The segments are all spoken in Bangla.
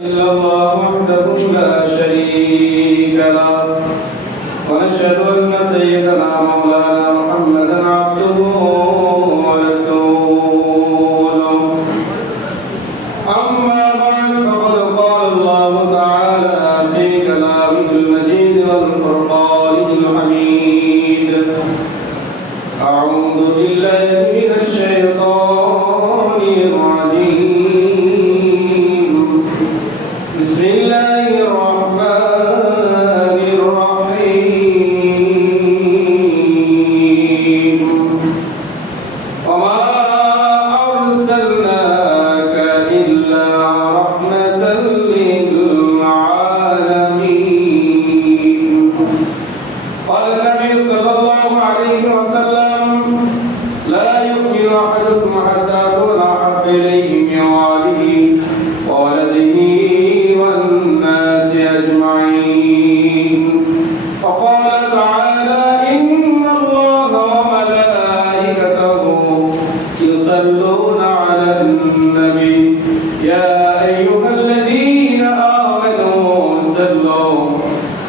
إلا الله وحده لا شريك له ونشهد أن سيدنا مولانا محمدا عبده ورسوله أما بعد فقد قال الله تعالى في كلامه المجيد والفرقان الحميد أعوذ بالله من الشيطان الرجيم بسم الله الرحمن الرحيم وما أرسلناك إلا رحمة للعالمين قال النبي صلى الله عليه وسلم لا يؤمن أحدكم حتى أكون أحب إليه من والده وولده والناس أجمعين وقال تعالى إن الله وملائكته يصلون على النبي يا أيها الذين آمنوا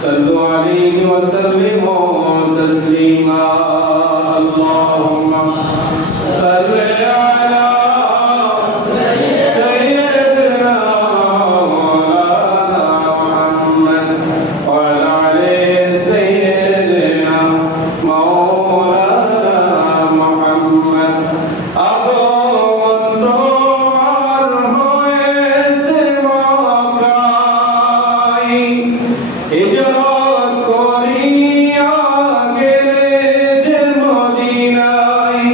صلوا عليه وسلموا تسليما اللهم صل على سيدنا مولانا محمد وعلى آل سيدنا مولانا محمد আগমন তোমার হয়েছে মক্কায় হিজরত করিয়া গেলে যে মদিনায়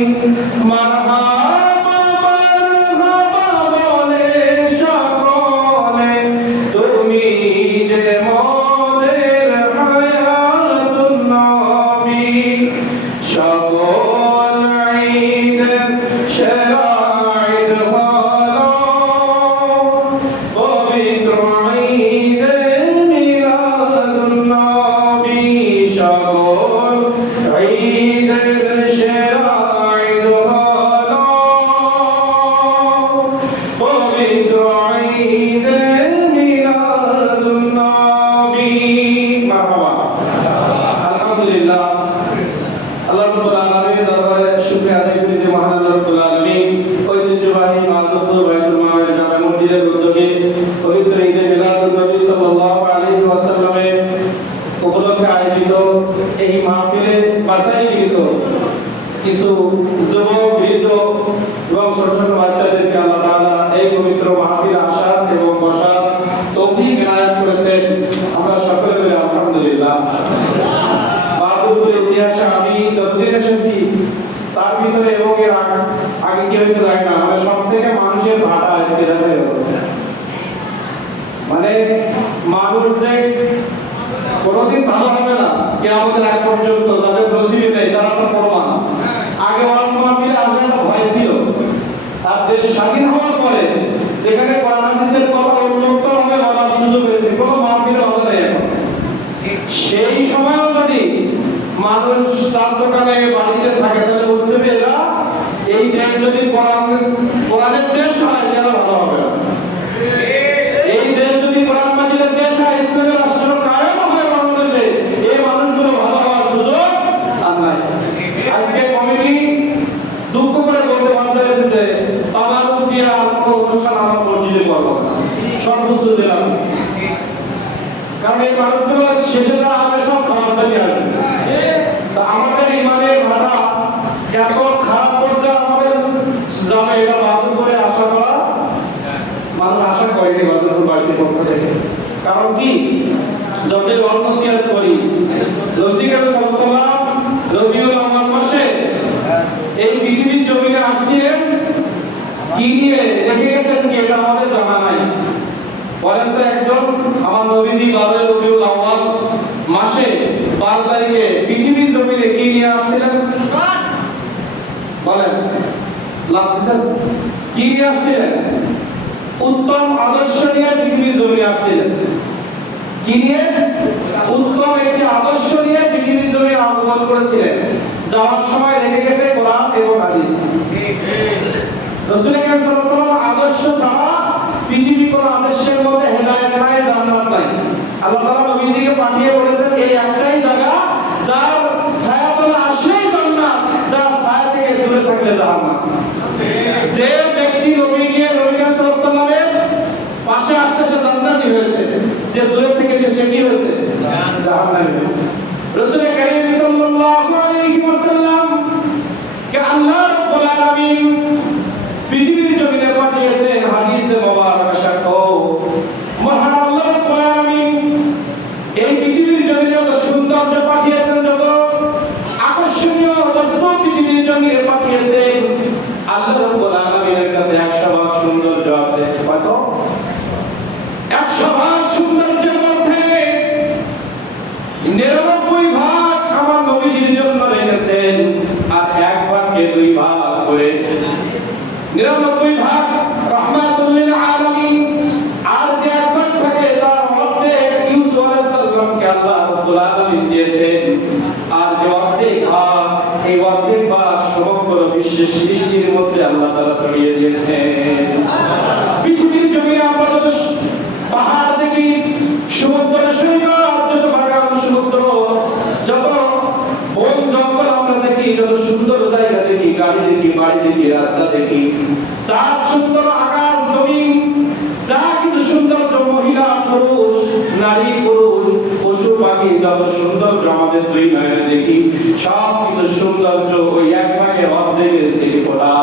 মারহাবা মারহাবা বলে সকলে তুমি যে মনের হায়াতুন নবী সকল ঈদের সেরা ঈদ হলো পবিত্র ঈদে মিলাদুন নবী সকল ঈদের সেরা ঈদ হলো পবিত্র ঈদে মিলাদুন নবী মারহাবা আলহামদুলিল্লাহ আল্লাহ রাব্বুল আলামিনের দরবারে শুকরিয়া আদায় করি যে মহান আল্লাহ রাব্বুল আলামিন ঐতিহ্যবাহী মাধবপুর বাইতুল মামুনের জামে মসজিদের উদ্যোগে পবিত্র ঈদে মিলাদুন নবী সাল্লাল্লাহু আলাইহি ওয়াসাল্লামের উপলক্ষে আয়োজিত এই মাহফিলে বাছাইকৃত কিছু যুবক বৃদ্ধ এবং ছোট ছোট বাচ্চাদেরকে আল্লাহ তাআলা এই পবিত্র মাহফিলে আসার এবং বসার তৌফিক এনায়েত করেছেন। আমরা সকলে বলি আলহামদুলিল্লাহ। বাদুর ইতিহাসে আমি যতদিন এসেছি তার ভিতরে এবং এর আগে কি হয়েছে জানি না, মানে সব থেকে মানুষের ভাটা আজকে দেখা গেল। মানে মানুষ যে কোনোদিন ভালো হবে না কিয়ামতের আগ পর্যন্ত যাদের নসিবে নেই তারা তো প্রমাণ। আগে ওয়াজ মাহফিলে আসার একটা ভয় ছিল, আর দেশ স্বাধীন হওয়ার পরে সেখানে কোরআন হাদিসের কথা উন্মুক্ত ভাবে বলার সুযোগ হয়েছে, কোনো মাহফিলে বলা নেই এখন। সেই সময়ও যদি মানুষ চার দোকানে বাড়িতে থাকে তাহলে বুঝতে হবে এরা এই দেশ যদি কোরআনের দেশ হয় যেন ভালো হবে না। এই দেশ যদি কোরআন মাজিদের দেশ হয়, ইসলামের রাষ্ট্র কায়েম হয় বাংলাদেশে, এই মানুষগুলো ভালো হওয়ার সুযোগ আর নাই। আজকে কমিটি দুঃখ করে বলতে বাধ্য হয়েছে যে আমার দিয়া কোনো অনুষ্ঠান আমার মসজিদে করবো না, সর্বোচ্চ জেলা। কারণ এই মানুষগুলো শেষে তারা আমাদের সব খাবার থেকে আসবে। তা আমাদের ইমানের ভাড়া এত খারাপ পর্যায়ে আমাদের যাবে, এটা বাতিল করে আশা করা মানুষ আশা করেনি বাতিলপুর বাড়ির পক্ষ থেকে। কারণ কি, যতই অনসিয়াত করি রফিকুল সাল্লাল্লাহু রবিউল আউয়াল মাসে এই পৃথিবীর জমিনে আসছিলেন কি নিয়ে রেখে গেছেন কি এটা আমাদের জানা নাই। বলেন তো একজন, আমার নবীজি 12 রবিউল আউয়াল মাসে 12 তারিখে পৃথিবীর জমিনে কি নিয়ে আসছিলেন? বলেন লাগতেছেন কি নিয়ে আসছিলেন? উত্তম আদর্শ নিয়ে পৃথিবীর জমিনে আসছিলেন। কি নিয়ে? উত্তম একটি আদর্শ নিয়ে পৃথিবীর জমিনে আগমন করেছিলেন। যাওয়ার সময় রেখে গেছে কোরআন এবং হাদিস। রাসূল কারীম সাল্লাল্লাহু আলাইহি ওয়াসাল্লাম আদর্শ ছাড়া পৃথিবী কোন আদর্শের মধ্যে হেদায়েত আল্লাহ তাআলা নবীজিকে পাঠিয়ে বলেছেন এই একটাই জায়গা যার ছায়াতলে আসলেই জান্নাত, যার ছায়া থেকে দূরে থাকলে জাহান্নাম। যে ব্যক্তি নবী গিয়ে নবী সাল্লাল্লাহু আলাইহি ওয়াসাল্লামের পাশে আসছে সে জান্নাতি হয়েছে, যে দূরে থেকে সে কি হয়েছে? জাহান্নামী হয়েছে। রাসূল কারীম সাল্লাল্লাহু আলাইহি ওয়াসাল্লাম কে আল্লাহ রাব্বুল আলামিন পৃথিবীর জমিনে পাঠিয়েছেন হাদিসে মুবারক সাক্ষ্য, মহান আল্লাহ রাব্বুল আলামিন এই পৃথিবীর জমিনে যত সৌন্দর্য পাঠিয়েছেন, যত আকর্ষণীয় বস্তু পৃথিবীর জমিনে পাঠিয়েছেন, আল্লাহ রাব্বুল আলামিনের কাছে 100 ভাগ সৌন্দর্য আছে। কত? 100 ভাগ সৌন্দর্যের মধ্যে 99 ভাগ আমার নবীজির জন্য রেখেছেন, আর 1 ভাগকে 2 ভাগ করে 99 ভাগ রাহমাতুল লিল আলামিন, আর যে 1 ভাগ থাকে তার মধ্যে ইউসুফ আলাইহিস সালামকে আল্লাহ রাব্বুল আলামিন দিয়েছেন, আর যে অর্ধেক ভাগ, এই অর্ধেক ভাগ সমগ্র বিশ্বের সৃষ্টির মধ্যে আল্লাহ তাআলা ছড়িয়ে দিয়েছেন। পৃথিবীর জমিনে আমরা যত পাহাড় দেখি, সমুদ্র সৈকত, যত বাগান সমুদ্র, যত বন জঙ্গল আমরা দেখি, যত সুন্দর জায়গা দেখি, গাড়ি দেখি, বাড়ি দেখি, রাস্তা দেখি, যা সুন্দর আকাশ জমিন, যা কিছু সৌন্দর্য, মহিলা পুরুষ, নারী পুরুষ, পশু পাখি, যত সৌন্দর্য আমাদের 2 নয়নে দেখি, সব কিছু সৌন্দর্য ওই 1 ভাগে অর্ধেকের চেয়ে কটা।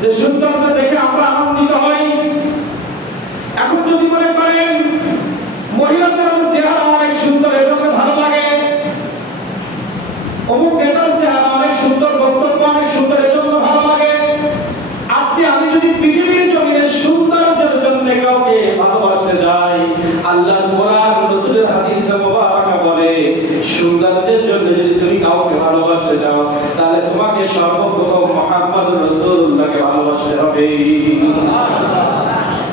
যে সৌন্দর্য দেখে আমরা আনন্দিত হই। এখন যদি মনে করেন মহিলাদের চেহারা অনেক সুন্দর, এজন্য ভালো লাগে, অমুক নেতার চেহারা অনেক সুন্দর, বক্তব্য অনেক সুন্দর, এজন্য ভালো লাগে, আপনি আমি যদি পৃথিবীর জমিনে সৌন্দর্যের জন্য কাউকে ভালোবাসতে যাই, আল্লাহর কোরআন রাসূলের হাদিসে মুবারক বলে সৌন্দর্যের জন্য যদি তুমি কাউকে ভালোবাসতে চাও, তাহলে তোমাকে সর্বপ্রথম মুহাম্মদ রাসূলুল্লাহকে ভালোবাসতে হবে।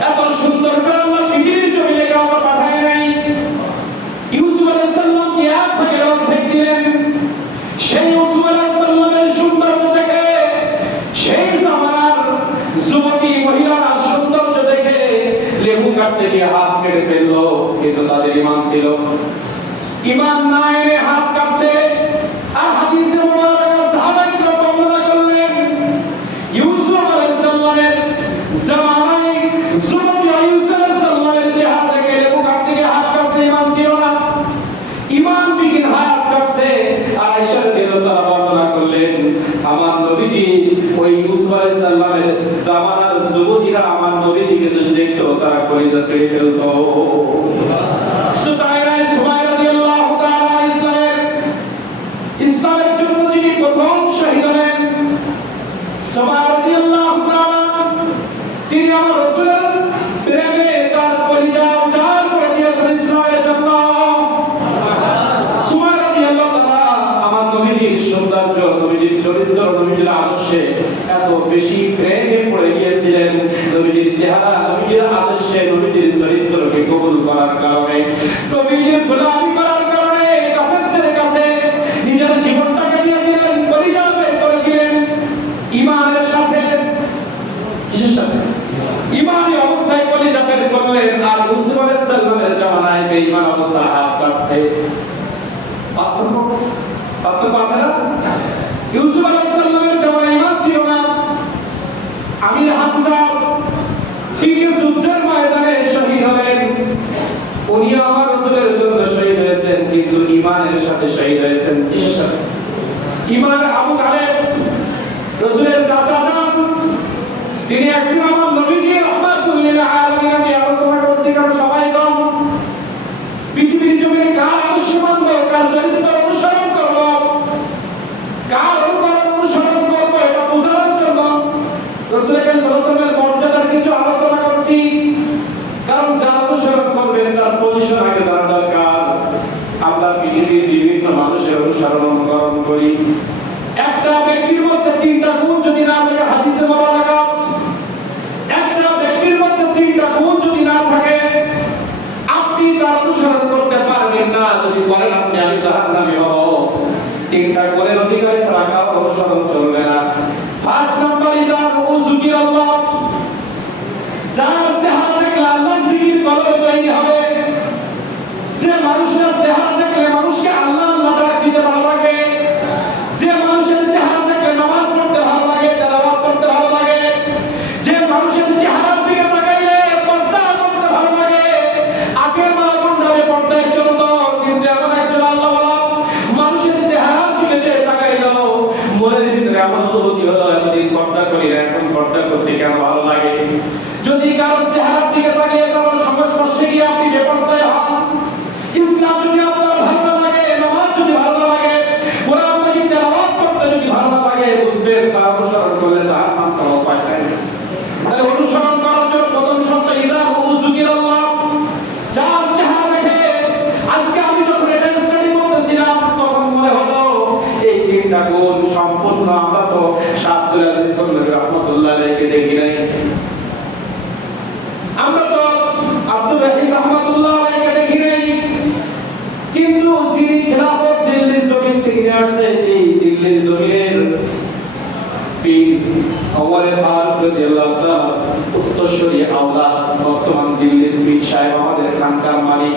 এত সুন্দর করে আল্লাহ পৃথিবীর জমিনে কাউকে পাঠায় নাই। ইউসুফ আলাইহিস সালামকে 1 ভাগের অর্ধেক দিলেন। সেই ইউসুফ আলাইহিস সালামের সৌন্দর্য দেখে, সেই জামানার যুবতী মহিলারা সৌন্দর্য দেখে লেবু কাটতে গিয়ে হাত কেটে ফেললো, কিন্তু তাদের ঈমান ছিল। ঈমান না এনে হাত কাটছে। আর হাদিসে মুবারক সাহাবায়ে কেরাম বর্ণনা করলেন ইউসুফ আলাইহিস সালামের জামানায় যুবতী ইউসুফ আলাইহিস সালামের চেহারা দেখে লেবু কাটতে গিয়ে হাত কাটছে, ঈমান ছিল না। ঈমান বিহীন হাত কাটছে। আর আয়েশা রাদিয়াল্লাহু তাআলা বর্ণনা করলেন আমার নবীজি ওই ইউসুফ আলাইহিস সালামের জামানার যুবতীরা আমার নবীজিকে যদি দেখতো তারা কলিজা ছিঁড়ে ফেলতো। শুধু তাই নয়, সুমাইয়া রাদিয়াল্লাহু তাআলা ইসলামের জন্য যিনি প্রথম শহীদ হলেন, সুমাইয়া রাদিয়াল্লাহু তাআলা, তিনি আমার রাসূলের প্রেমে তার কলিজা উজাড় করে দিয়েছেন ইসলামের জন্য। সুমাইয়া রাদিয়াল্লাহু তাআলা আমার নবীজির সৌন্দর্য, নবীজির চরিত্র, নবীজির আদর্শে এত বেশি প্রেমে পড়ে গিয়েছিলেন, নবীজির চেহারা, নবীজির আদর্শে, নবীজির চরিত্রকে কবুল করার কারণে, নবীজির গোলামি করার কারণে কাফেরদের কাছে নিজের জীবনটাকে দিয়ে দিলেন, কলিজা বের করে দিলেন। ঈমানের সাথে, কিসের সাথে? ঈমানী অবস্থায় কলিজা বের করলেন। আর ইউসুফ আলাইহিস সালামের জামানায় বেঈমান অবস্থায় হাত কাটছে। পার্থক্য আছে না? ইউসুফ আলাইহিস সালামের জামানায় ঈমান ছিল না। আমির হামজা তিনি যুদ্ধের ময়দানে শহীদ হলেন। উনি আমার রাসূলের জন্য শহীদ হয়েছেন, কিন্তু ঈমানের সাথে শহীদ হয়েছেন। কিসের সাথে? ঈমান। আবু তালেব রাসূলের চাচা যান, তিনি একদিন আমার নবীজি রাহমাতুল লিল আলামিন, আমি আলোচনা করছি কারণ সবাই কম, পৃথিবীর জমিনে কার আদর্শ মানব, কার চরিত্র অনুসরণ করব, কার অনুসরণ করব, এটা বোঝার জন্য রাসূল সাল্লাল্লাহু আলাইহি ওয়াসাল্লামের মর্যাদার কিছু আলোচনা করছি। কারণ যার অনুসরণ করবেন তার পজিশন আগে জানা দরকার। আমরা পৃথিবীর বিভিন্ন মানুষের অনুসরণ করি, একটা ব্যক্তির মধ্যে 3টা গুণ যদি করতে কেন ভালো লাগে? যদি কারো চেহারার দিকে তাকিয়ে তার সংস্পর্শে গিয়ে আপনি বেপরোয়া হন, ইসলাম যদি আপনার ভালো না লাগে, নামাজ যদি ভালো না লাগে, কোরআন মাজিদ তেলাওয়াত করতে যদি ভালো না লাগে, বুঝবেন তার অনুসরণ করলে জাহান্নাম ছাড়া উপায় নাই। তাহলে অনুসরণ করার জন্য প্রথম শর্ত ইজা হুযুকিরাল্লাহ, যার চেহারা দেখে আজকে আমি যখন এটা স্টাডি করতেছিলাম তখন মনে হলো এই তিনটা গুণ সম্পূর্ণ আমরা তো আব্দুল আজিজ কর্মী রাহমাতুল্লাহ আলাইহি দেখি নাই, আমরা তো আব্দুল রহিম রাহমাতুল্লাহ আলাইহি দেখি নাই, কিন্তু যিনি খেলাফত দিল্লির জমিন থেকে আসছে, এই দিল্লির জমিনের পীর ওমর ফারুক রাদিয়াল্লাহু তাআলা উত্তরসূরি আওলাদ, বর্তমান দিল্লির পীর সাহেব আমাদের খানকার মালিক,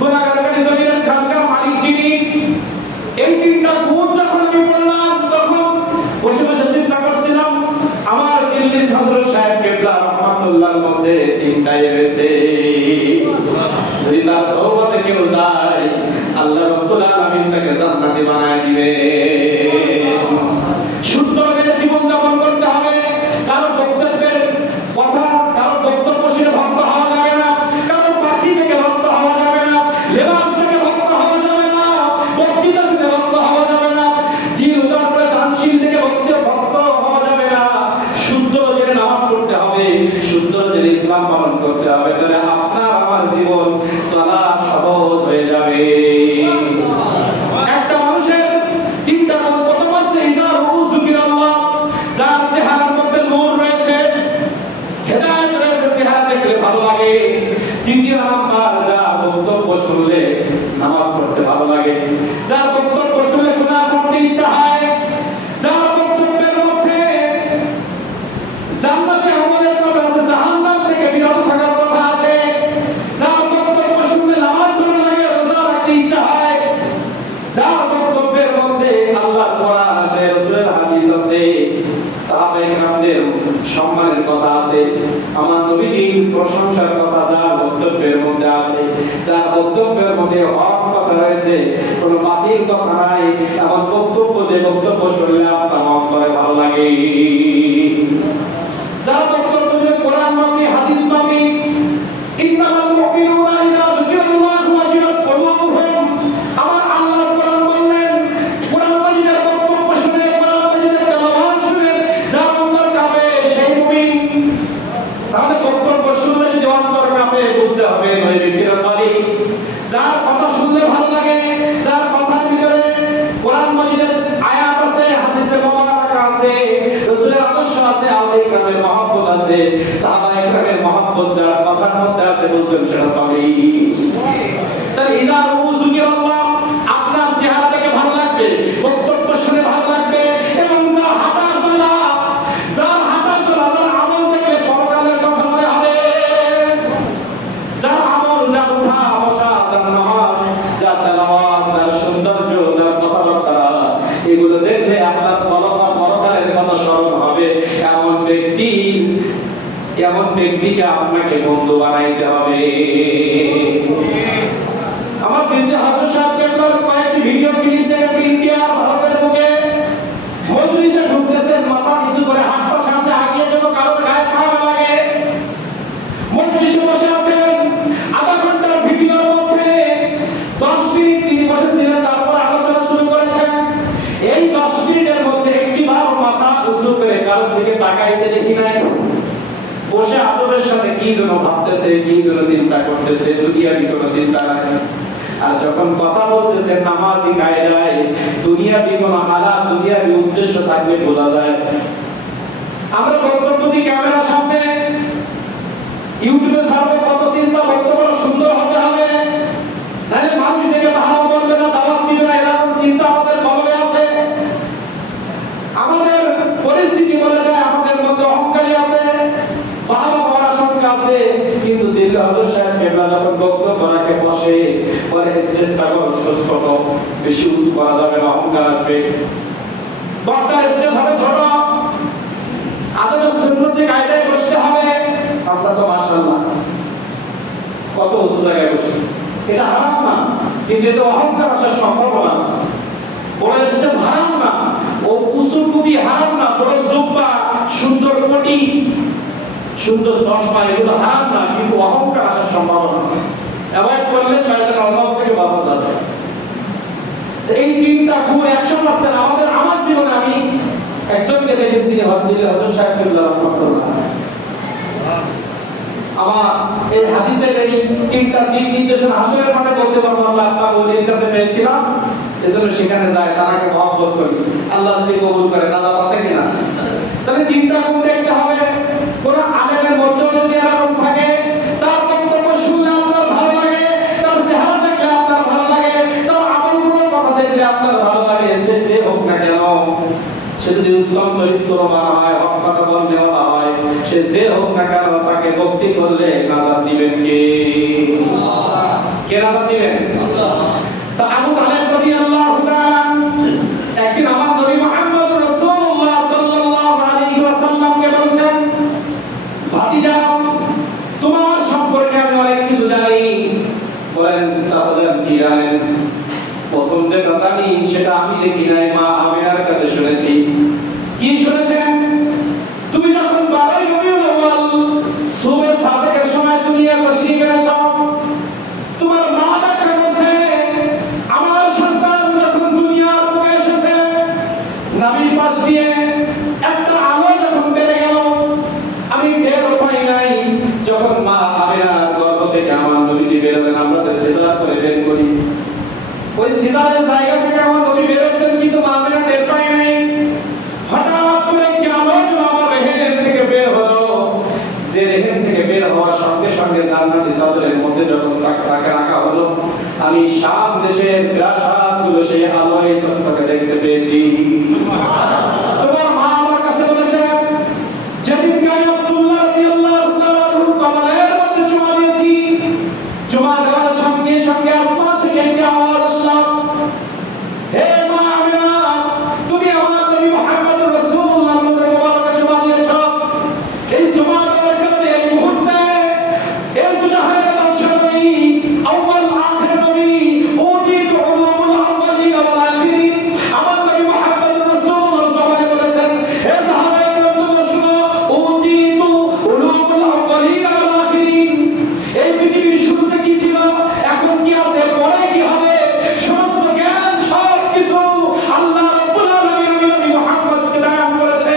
গোলাগারকারী জমিনের খানকার মালিক যিনি, এই তিনটা গুণ যখন আমি বললাম তখন বসে বসে চিন্তা করছিলাম আমার দিল্লির হযরত সাহেব কেবলা রাহমাতুল্লাহর মধ্যে তিনটাই রয়েছে। যদি তার সোহবতে কেউ যায় আল্লাহ রাব্বুল আলামিন তাকে জান্নাতি বানায় দিবে। সুন্দরভাবে জীবন যাপন করতে হবে, কারো বক্তব্যের কথা, কারো বক্তব্য শুনে ভক্ত হওয়া যাবে না, কারো পার্টি থেকে ভক্ত হওয়া যাবে না, লেবাস থেকে ভক্ত হওয়া যাবে না, বক্তৃতা শুনে ভক্ত হওয়া যাবে না, জিন উদার করে দানশীল থেকে ভক্ত হওয়া যাবে না। সুন্দর জেনে নামাজ পড়তে হবে, সুন্দর জেনে ইসলাম পালন করতে হবে, তাহলে আপনার আমার জীবন চলা সহজ হয়ে যাবে। একটা মানুষের তিনটা গুণ, প্রথম আছে ইজা হুযুকিরাল্লাহ, যার চেহারার মধ্যে নূর রয়েছে, হেদায়েত রয়েছে, চেহারা দেখলে ভালো লাগে। দ্বিতীয় নাম্বার, যার বক্তব্য শুনলে নামাজ পড়তে ভালো লাগে, যার বক্তব্য শুনলে গুনাহ করতে ইচ্ছা হয়, যার বক্তব্যের মধ্যে জান্নাতে আমলের কথা আছে, জাহান্নাম থেকে বিরত থাকার কথা আছে, যার বক্তব্য শুনলে নামাজ পড়তে লাগে, রোজা রাখতে ইচ্ছা হয়, যার বক্তব্যের মধ্যে আল্লাহর কোরআন আছে, রাসূলের হাদিস আছে, সাহাবায়ে কেরামদের সম্মানের কথা আছে, আমার নবীজির প্রশংসার কথা যার বক্তব্যের মধ্যে আছে, যার বক্তব্যের মধ্যে হক কথা রয়েছে, কোনো বাতিল কথা নাই, এমন বক্তব্য, যে বক্তব্য শুনলে আপনার অন্তরে ভালো লাগে, যার বক্তব্য যে কোরআন মানি, হাদিস মানি, ইন্নামাল মুমিনুনা ইযা যুকিরাল্লাহু ওয়াজিলাত কুলুবুহুম, আমার আল্লাহ কোরআন বললেন, কোরআন মাজিদের বক্তব্য শুনে, কোরআন মাজিদের তেলাওয়াত শুনে যার অন্তর কাঁপে সেই মুমিন। তাহলে বক্তব্য শুনলে যদি অন্তর কাঁপে, বুঝতে হবে ওই ব্যক্তিরা সালিহ। যার কথা শুনলে ভালো লাগে, যার কথার ভিতরে কোরআন মাজিদের আয়াত আছে, হাদিসে মোবারক আছে, রাসূলের আদর্শ আছে, আল্লাহর কালামের মহব্বত আছে, সাহাবায়ে কেরামের মহব্বত যার কথার মধ্যে আছে, বুঝবেন সেটা সালিহ। তাহলে ইজা হুযুকিরাল্লাহ, আপনার চেহারা দেখে ভালো লাগবে, বক্তব্য শুনে ভালো লাগবে, এবং যার হাঁটা চলা, যার আমল দেখলে পরকালের কথা মনে হবে, যার আমল, যার উঠা বসা, যার নামাজ, যার তেলাওয়াত, যার সৌন্দর্য, যার কথাবার্তা, এগুলো দেখলে আপনার পরকালের কথা স্মরণ হবে, এমন ব্যক্তিকে আপনাকে বন্ধু বানাইতে হবে। আমার কিন্তু হযরত সাহেব কেবলার কয়েকটি ভিডিও ক্লিপ দেখেছি, ইন্ডিয়া ভারতের বুকে মজলিসে ঢুকতেছেন, মাথা নিচু করে হাত পা সামনে আগিয়ে যেন কারোর গায়ে পা না লাগে, মজলিসে বসে আছেন, আধা ঘন্টার ভিডিওর মধ্যে 10 মিনিট তিনি বসেছিলেন, তারপর আলোচনা শুরু করেছেন। এই 10 মিনিটের মধ্যে একটিবার মাথা উঁচু করে কারোর দিকে তাকাইতে দেখি নাই। বসে আদবের সাথে কি যেন ভাবতেছে, কি যেন চিন্তা করতেছে, দুনিয়াবি কোনো চিন্তা নাই। আর যখন কথা বলতেছে নামাজি কায়দায়, দুনিয়াবি কোনো হালাত, দুনিয়াবি উদ্দেশ্য থাকলে বোঝা যায়। আমরা বক্তব্য দিই ক্যামেরার সামনে, ইউটিউবে ছাড়বো, কত চিন্তা, বক্তব্য সুন্দর হতে হবে, নাহলে মানুষ দেখে ভালো বলবে না, দাওয়াত দিবে না, এরকম চিন্তা আমাদের কলবে আছে। আমাদের পরিস্থিতি বলে যায় আমাদের মধ্যে অহংকারী আছে, বাবা বড় সংখ্যা আছে, কিন্তু দিল্লি হযরত সাহেব কেবলা যখন বক্তব্য রাখে বসে, পরে স্টেজটা বড় ছোট, বেশি উঁচু করা যাবে না, অহংকার আসবে। বক্তার স্টেজ হবে ছোট, আদবের সুন্নতি কায়দায় বসতে হবে। আমরা তো মাশাআল্লাহ কত উঁচু জায়গায় বসেছি, এটা হারাম না, কিন্তু এতে অহংকার আসার সম্ভাবনা আছে। বড় স্টেজ হারাম না, ও উঁচু টুপি হারাম না, বড় জুব্বা সুন্দর কোটি, সুন্দর চশমা এগুলো হারাম না, কিন্তু অহংকার আসার সম্ভাবনা আছে। অ্যাভয়েড করলে শয়তানের ওয়াসওয়াসা থেকে বাঁচা যাবে। এই তিনটা গুণ 100% আমার জীবনে আমি একজনকে দেখেছি, তিনি হযরত সাহেব কিবলা রাহমাতুল্লাহ। আমার এই হাদিসের এই তিনটা দিক নির্দেশনা হাসরের মাঠে বলতে পারবো, আল্লাহ আপনার ওলির কাছে পেয়েছিলাম, এজন্য সেখানে যায়, তারাকে মহব্বত করি, আল্লাহ যদি কবুল করে। নাজাত আছে কিনা? তাহলে তিনটা গুণ দেখতে হবে। কোন আলেমের মধ্যেও যদি এরকম থাকে, তার বক্তব্য শুনলে আপনার ভালো লাগে, তার চেহারা দেখলে আপনার ভালো লাগে, তার আমলগুলো কথা দেখলে আপনার ভালো লাগে, সে যে হোক না কেন, সে যদি উত্তম চরিত্রবান হয়, হক কথা বলনেওয়ালা হয়, সে যে হোক না কেন, তাকে ভক্তি করলে নাজাত দিবেন কে? কে নাজাত দিবেন? আল্লাহ। তা আবু তালেব রাদিয়াল্লাহু তাআলা একদিন আমার নবী মুহাম্মদ রাসূলুল্লাহ সাল্লাল্লাহু আলাইহি ওয়াসাল্লামকে বলছেন, ভাতিজা, তোমার সম্পর্কে আমি অনেক কিছু জানি। বলেন, চাচা যান, কি জানেন? প্রথম যে জানি সেটা আমি দেখি নাই, মা আমিনার কাছে শুনেছি। কি শুনেছেন? তুমি যখন 12 রবিউল আউয়াল সুবহে সাদেকের সময় দুনিয়া তশরীফ এনেছো, তোমার মা ডাকে বলছে, আমার সন্তান যখন দুনিয়ার বুকে এসেছে, নবীর পাশ দিয়ে একটা আলো যখন বের গেল, আমি বের পাই নাই। যখন মা আমিনার গর্ভ থেকে আমার নবীজি বের হলেন, আমরা তো সিজদা করে বের করি, ওই সিজদার জায়গা থেকে আমার নবী বের হয়েছেন, কিন্তু মা আমিনা টের পায় নাই। হঠাৎ করে কি আলো আমার রেহেম থেকে বের হলো, যে রেহেম থেকে বের হওয়ার সঙ্গে সঙ্গে জান্নাতি চাদরের মধ্যে যখন তাকে রাখা হলো, আমি শাম দেশের প্রাসাদগুলো সেই আলোয় চকচকে দেখতে পেয়েছি। তোমার মা আমার কাছে বলেছে, যেদিন আমি আব্দুল্লাহ রাদিয়াল্লাহু তাআলা কবরের মধ্যে চুমা দিয়েছি, চুমা দেওয়ার সঙ্গে সঙ্গে আসমান থেকে একটি আওয়াজ আসলো, হে মা আমিনা, তুমি আমার নবী মুহাম্মদ রাসূলুল্লাহ নূরে মুবারকে চুমা দিয়েছো। এই চুমা দেওয়ার কারণে এই মুহূর্তে এই দুজাহানের বাদশা নবী, আউয়াল আখির নবী, উতিতু উলুমুল আউয়ালিন ওয়াল আখিরিন, আমার নবী মুহাম্মদ রাসূলুল্লাহ জবানে বলেছেন, হে সাহাবায়ে কেরাম, তোমরা শুনো, উতিতু উলুমুল আউয়ালিন ওয়াল আখিরিন। এই পৃথিবীর শুরুতে কি ছিল, এখন কি আছে, পরে কি হবে, সমস্ত জ্ঞান সব কিছু আল্লাহ রাব্বুল আলামিন নবী মুহাম্মদকে দান করেছে।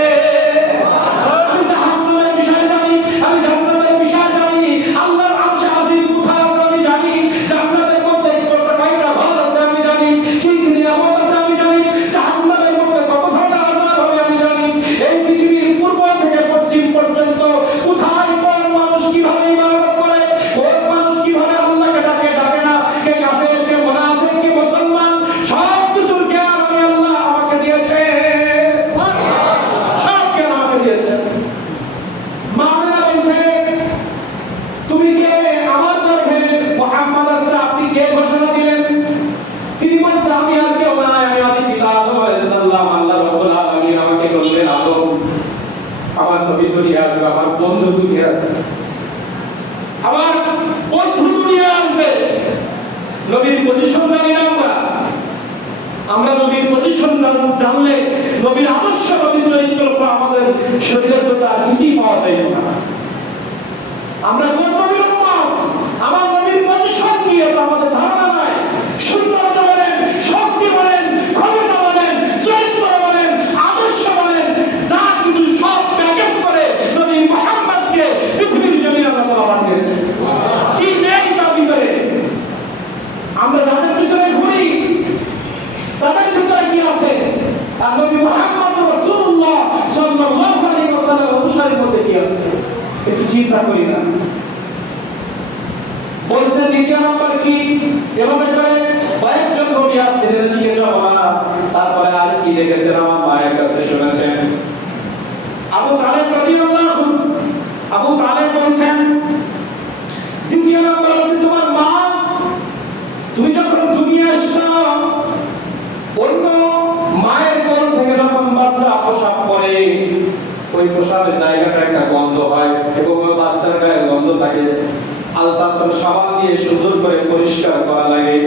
আমি জাহান্নামের বিষয় জানি, আমি জান্নাতের বিষয় জানি, আল্লাহর আরশে আজিম কোথায় আছে আমি জানি, জান্নাতের মধ্যে কয়টা ঘর আছে আমি জানি, কি কি নিয়ামত আছে আমি জানি, জাহান্নামের মধ্যে কত ধরনের আযাব হবে আমি জানি। এই পৃথিবীর পূর্ব থেকে পশ্চিম পর্যন্ত কোথায় কোন মানুষ কিভাবে ইবাদত করে, কোন মানুষ কিভাবে আল্লাহকে ডাকে, ডাকে না, কে কাফের, কে মুনাফিক, কে মুসলমান, সব কিছুর জ্ঞান আমি আল্লাহ আমাকে দিয়েছে, সব জ্ঞান আমাকে দিয়েছে। মা আমিনা বলছে, তুমি কে? আমার গর্ভে মুহাম্মদ আসছে, আপনি কে ঘোষণা দিলেন? তিনি বলছে, আমি আর কেউ না, আমি আদি পিতা আদম আলাইহিস সালাম। আল্লাহ রাব্বুল আলামিন আমাকে বললেন, আদম, আমার নবী দুনিয়া আসবে, আমার বন্ধু দুনিয়া আসবে, আমার বন্ধু দুনিয়া আসবে। নবীর পজিশন জানি না আমরা নবীর পজিশন জানলে, নবীর আদর্শ, নবীর চরিত্র আমাদের শরীরের মধ্যে আর কিছুই পাওয়া যায় না। আমরা কোন নবীর উম্মত, আমার নবীর পজিশন কি এটা আমাদের ধারণা নাই। সৌন্দর্য বলেন, শক্তি বলেন, ক্ষমতা বলেন, চরিত্র বলেন, আদর্শ বলেন, যা কিছু সব প্যাকেজ করে নবী মুহাম্মদকে পৃথিবীর জমিনে আল্লাহ পাঠিয়েছেন। কি নেই তার ভিতরে? আমরা যাদের পিছনে ঘুরি, তাদের ভিতরে কি আছে? আর নবী মুহাম্মদ রাসূলুল্লাহ সাল্লাল্লাহু আলাইহি ওয়াসাল্লাম অনুসারীর মধ্যে কি আছে? একটু চিন্তা করি না। বলছেন দ্বিতীয় নাম্বার কি, এভাবে করে কয়েকজন নবী আসছিলেন, দিকে যাব না। তারপরে আর কি দেখেছেন আমার মায়ের কাছে শুনেছেন। আবু তালেব রাদিয়াল্লাহু, আবু তালেব বলছেন, দ্বিতীয় নাম্বার হচ্ছে তোমার মা। তুমি যখন দুনিয়া এসেছো, অন্য মায়ের কোল থেকে যখন বাচ্চা পোশাক পরে, ওই পোশাকের জায়গাটা একটা গন্ধ হয়, এবং ওই বাচ্চার গায়ে গন্ধ থাকে। আলতাসন সাবান দিয়ে সুন্দর করে পরিষ্কার করা লাগে।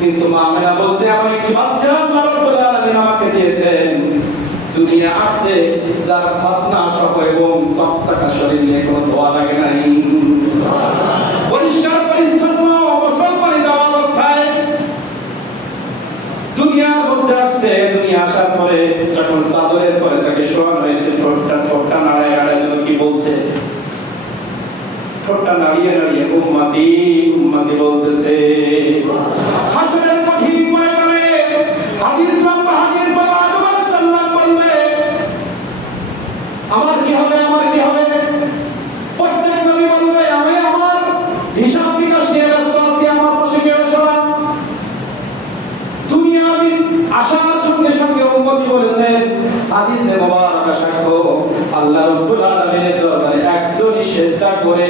কিন্তু মা আমিনা বলছে, আমার একটি বাচ্চা আল্লাহ রাব্বুল আলামিন আমাকে দিয়েছেন, দুনিয়া আসছে যার খতনা সহ এবং সবসাকা শরীর নিয়ে কোনো ধোয়া লাগে নাই, পরিষ্কার পরিচ্ছন্ন মুসলমানিত অবস্থায় দুনিয়ার মধ্যে আসছে। দুনিয়া আসার পরে যখন চাদরের পরে তাকে শোয়ানো হয়েছে, ঠোঁটটা নাড়ায় নাড়ায় যেন কি বলছে, ঠোঁটটা নাড়িয়ে নাড়িয়ে উম্মতি উম্মতি বলতেছে। হাসরের কঠিন ময়দানে হাদিস লম্বা হাদিস বলা আদম আলাইহিস সালাম বলবে, আমার কি হবে, আমার কি হবে? প্রত্যেক নবী বলবে, আমি আমার হিসাব নিকাশ নিয়ে ব্যস্ত আছি, আমার পাশে কেউ শোনা। দুনিয়াবি আসার সঙ্গে সঙ্গে উম্মতি বলেছে, হাদিসে মুবারাকা সাক্ষ্য, আল্লাহ রাব্বুল আলামিনের দরবারে একজনই সিজদা করে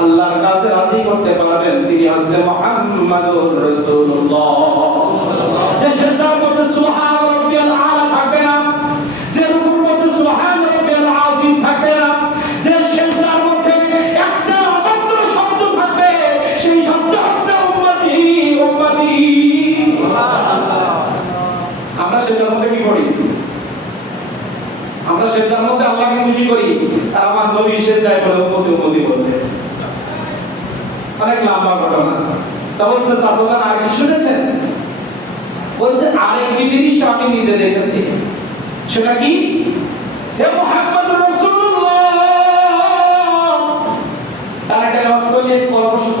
আল্লাহর কাছে রাজি করতে পারবেন, তিনি হচ্ছেন মুহাম্মাদুর রাসূলুল্লাহ। যে সিজদার মধ্যে সুবহান রাব্বিয়াল আলা থাকবে না, যে রুকুর মধ্যে সুবহান রাব্বিয়াল আযীম থাকবে না, যে সিজদার মধ্যে একটা মাত্র শব্দ থাকবে, সেই শব্দ হচ্ছে উম্মতি উম্মতি। সুবহানাল্লাহ। আমরা সিজদার মধ্যে কি করি? আমরা সিজদার মধ্যে আল্লাহকে খুশি করি, আর আমার নবী সিজদায় পড়ে উম্মতি উম্মতি বলবে। অনেক লম্বা ঘটনা। তা বলছে চাচাজান আর কি শুনেছেন? বলছে আরেকটি জিনিস আমি নিজে দেখেছি। সেটা কি? হে মুহাম্মদুর রাসূলুল্লাহ, তার একটা নামাজ পড়লে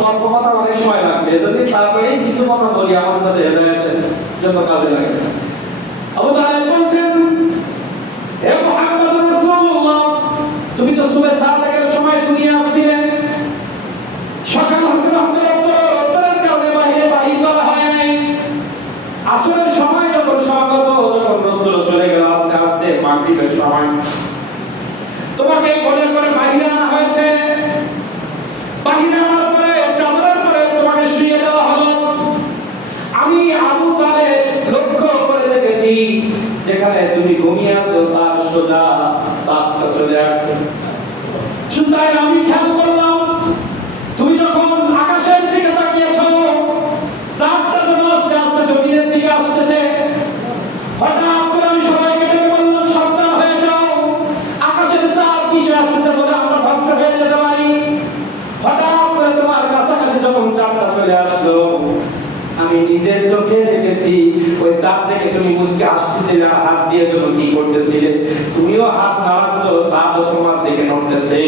কল্প কথা অনেক সময় লাগবে, যদি তারপরে কিছু কথা বলি আমার সাথে হেদায়েতের জন্য কাজে লাগে। আবু তালেব বলছেন, হে মুহাম্মদুর রাসূলুল্লাহ, তুমি তো সুবহ সাদেকের সময় দুনিয়া আসছিলে, সকাল হতে হতে রোদের কারণে বাইরে বাহির করা হয় নাই, আসরের সময় যখন স্বাগত, যখন রোদ চলে গেল আস্তে আস্তে মাগরিবের সময়, তোমাকে কোলে করে বাইরে আনা হয়েছে। বাইরে আনার পরে চাদরের পরে তোমাকে শুইয়ে দেওয়া হলো। আমি আবু তালেব লক্ষ্য করে দেখেছি, যেখানে তুমি ঘুমিয়ে আছো তার সোজা চাঁদটা চলে আসছে। সুতরাং আমি খেয়াল করলাম, তুমি যখন আকাশের দিকে তাকিয়েছো, চাঁদটা যখন আস্তে আস্তে জমিনের দিকে আসতেছে, হঠাৎ করে আমি সবাইকে ডেকে বললাম, সাবধান হয়ে যাও, আকাশের চাঁদ কিসে আসতেছে বলে আমরা ধ্বংস হয়ে যেতে পারি। হঠাৎ করে তোমার কাছাকাছি যখন চাঁদটা চলে আসলো, আমি নিজের চোখে দেখেছি ওই চাঁদ থেকে তুমি মুসকে আসতেছিলে, হাত দিয়ে যেন কি করতেছিলে, তুমিও হাত নাড়াচ্ছো, চাঁদও তোমার দিকে নড়তেছে।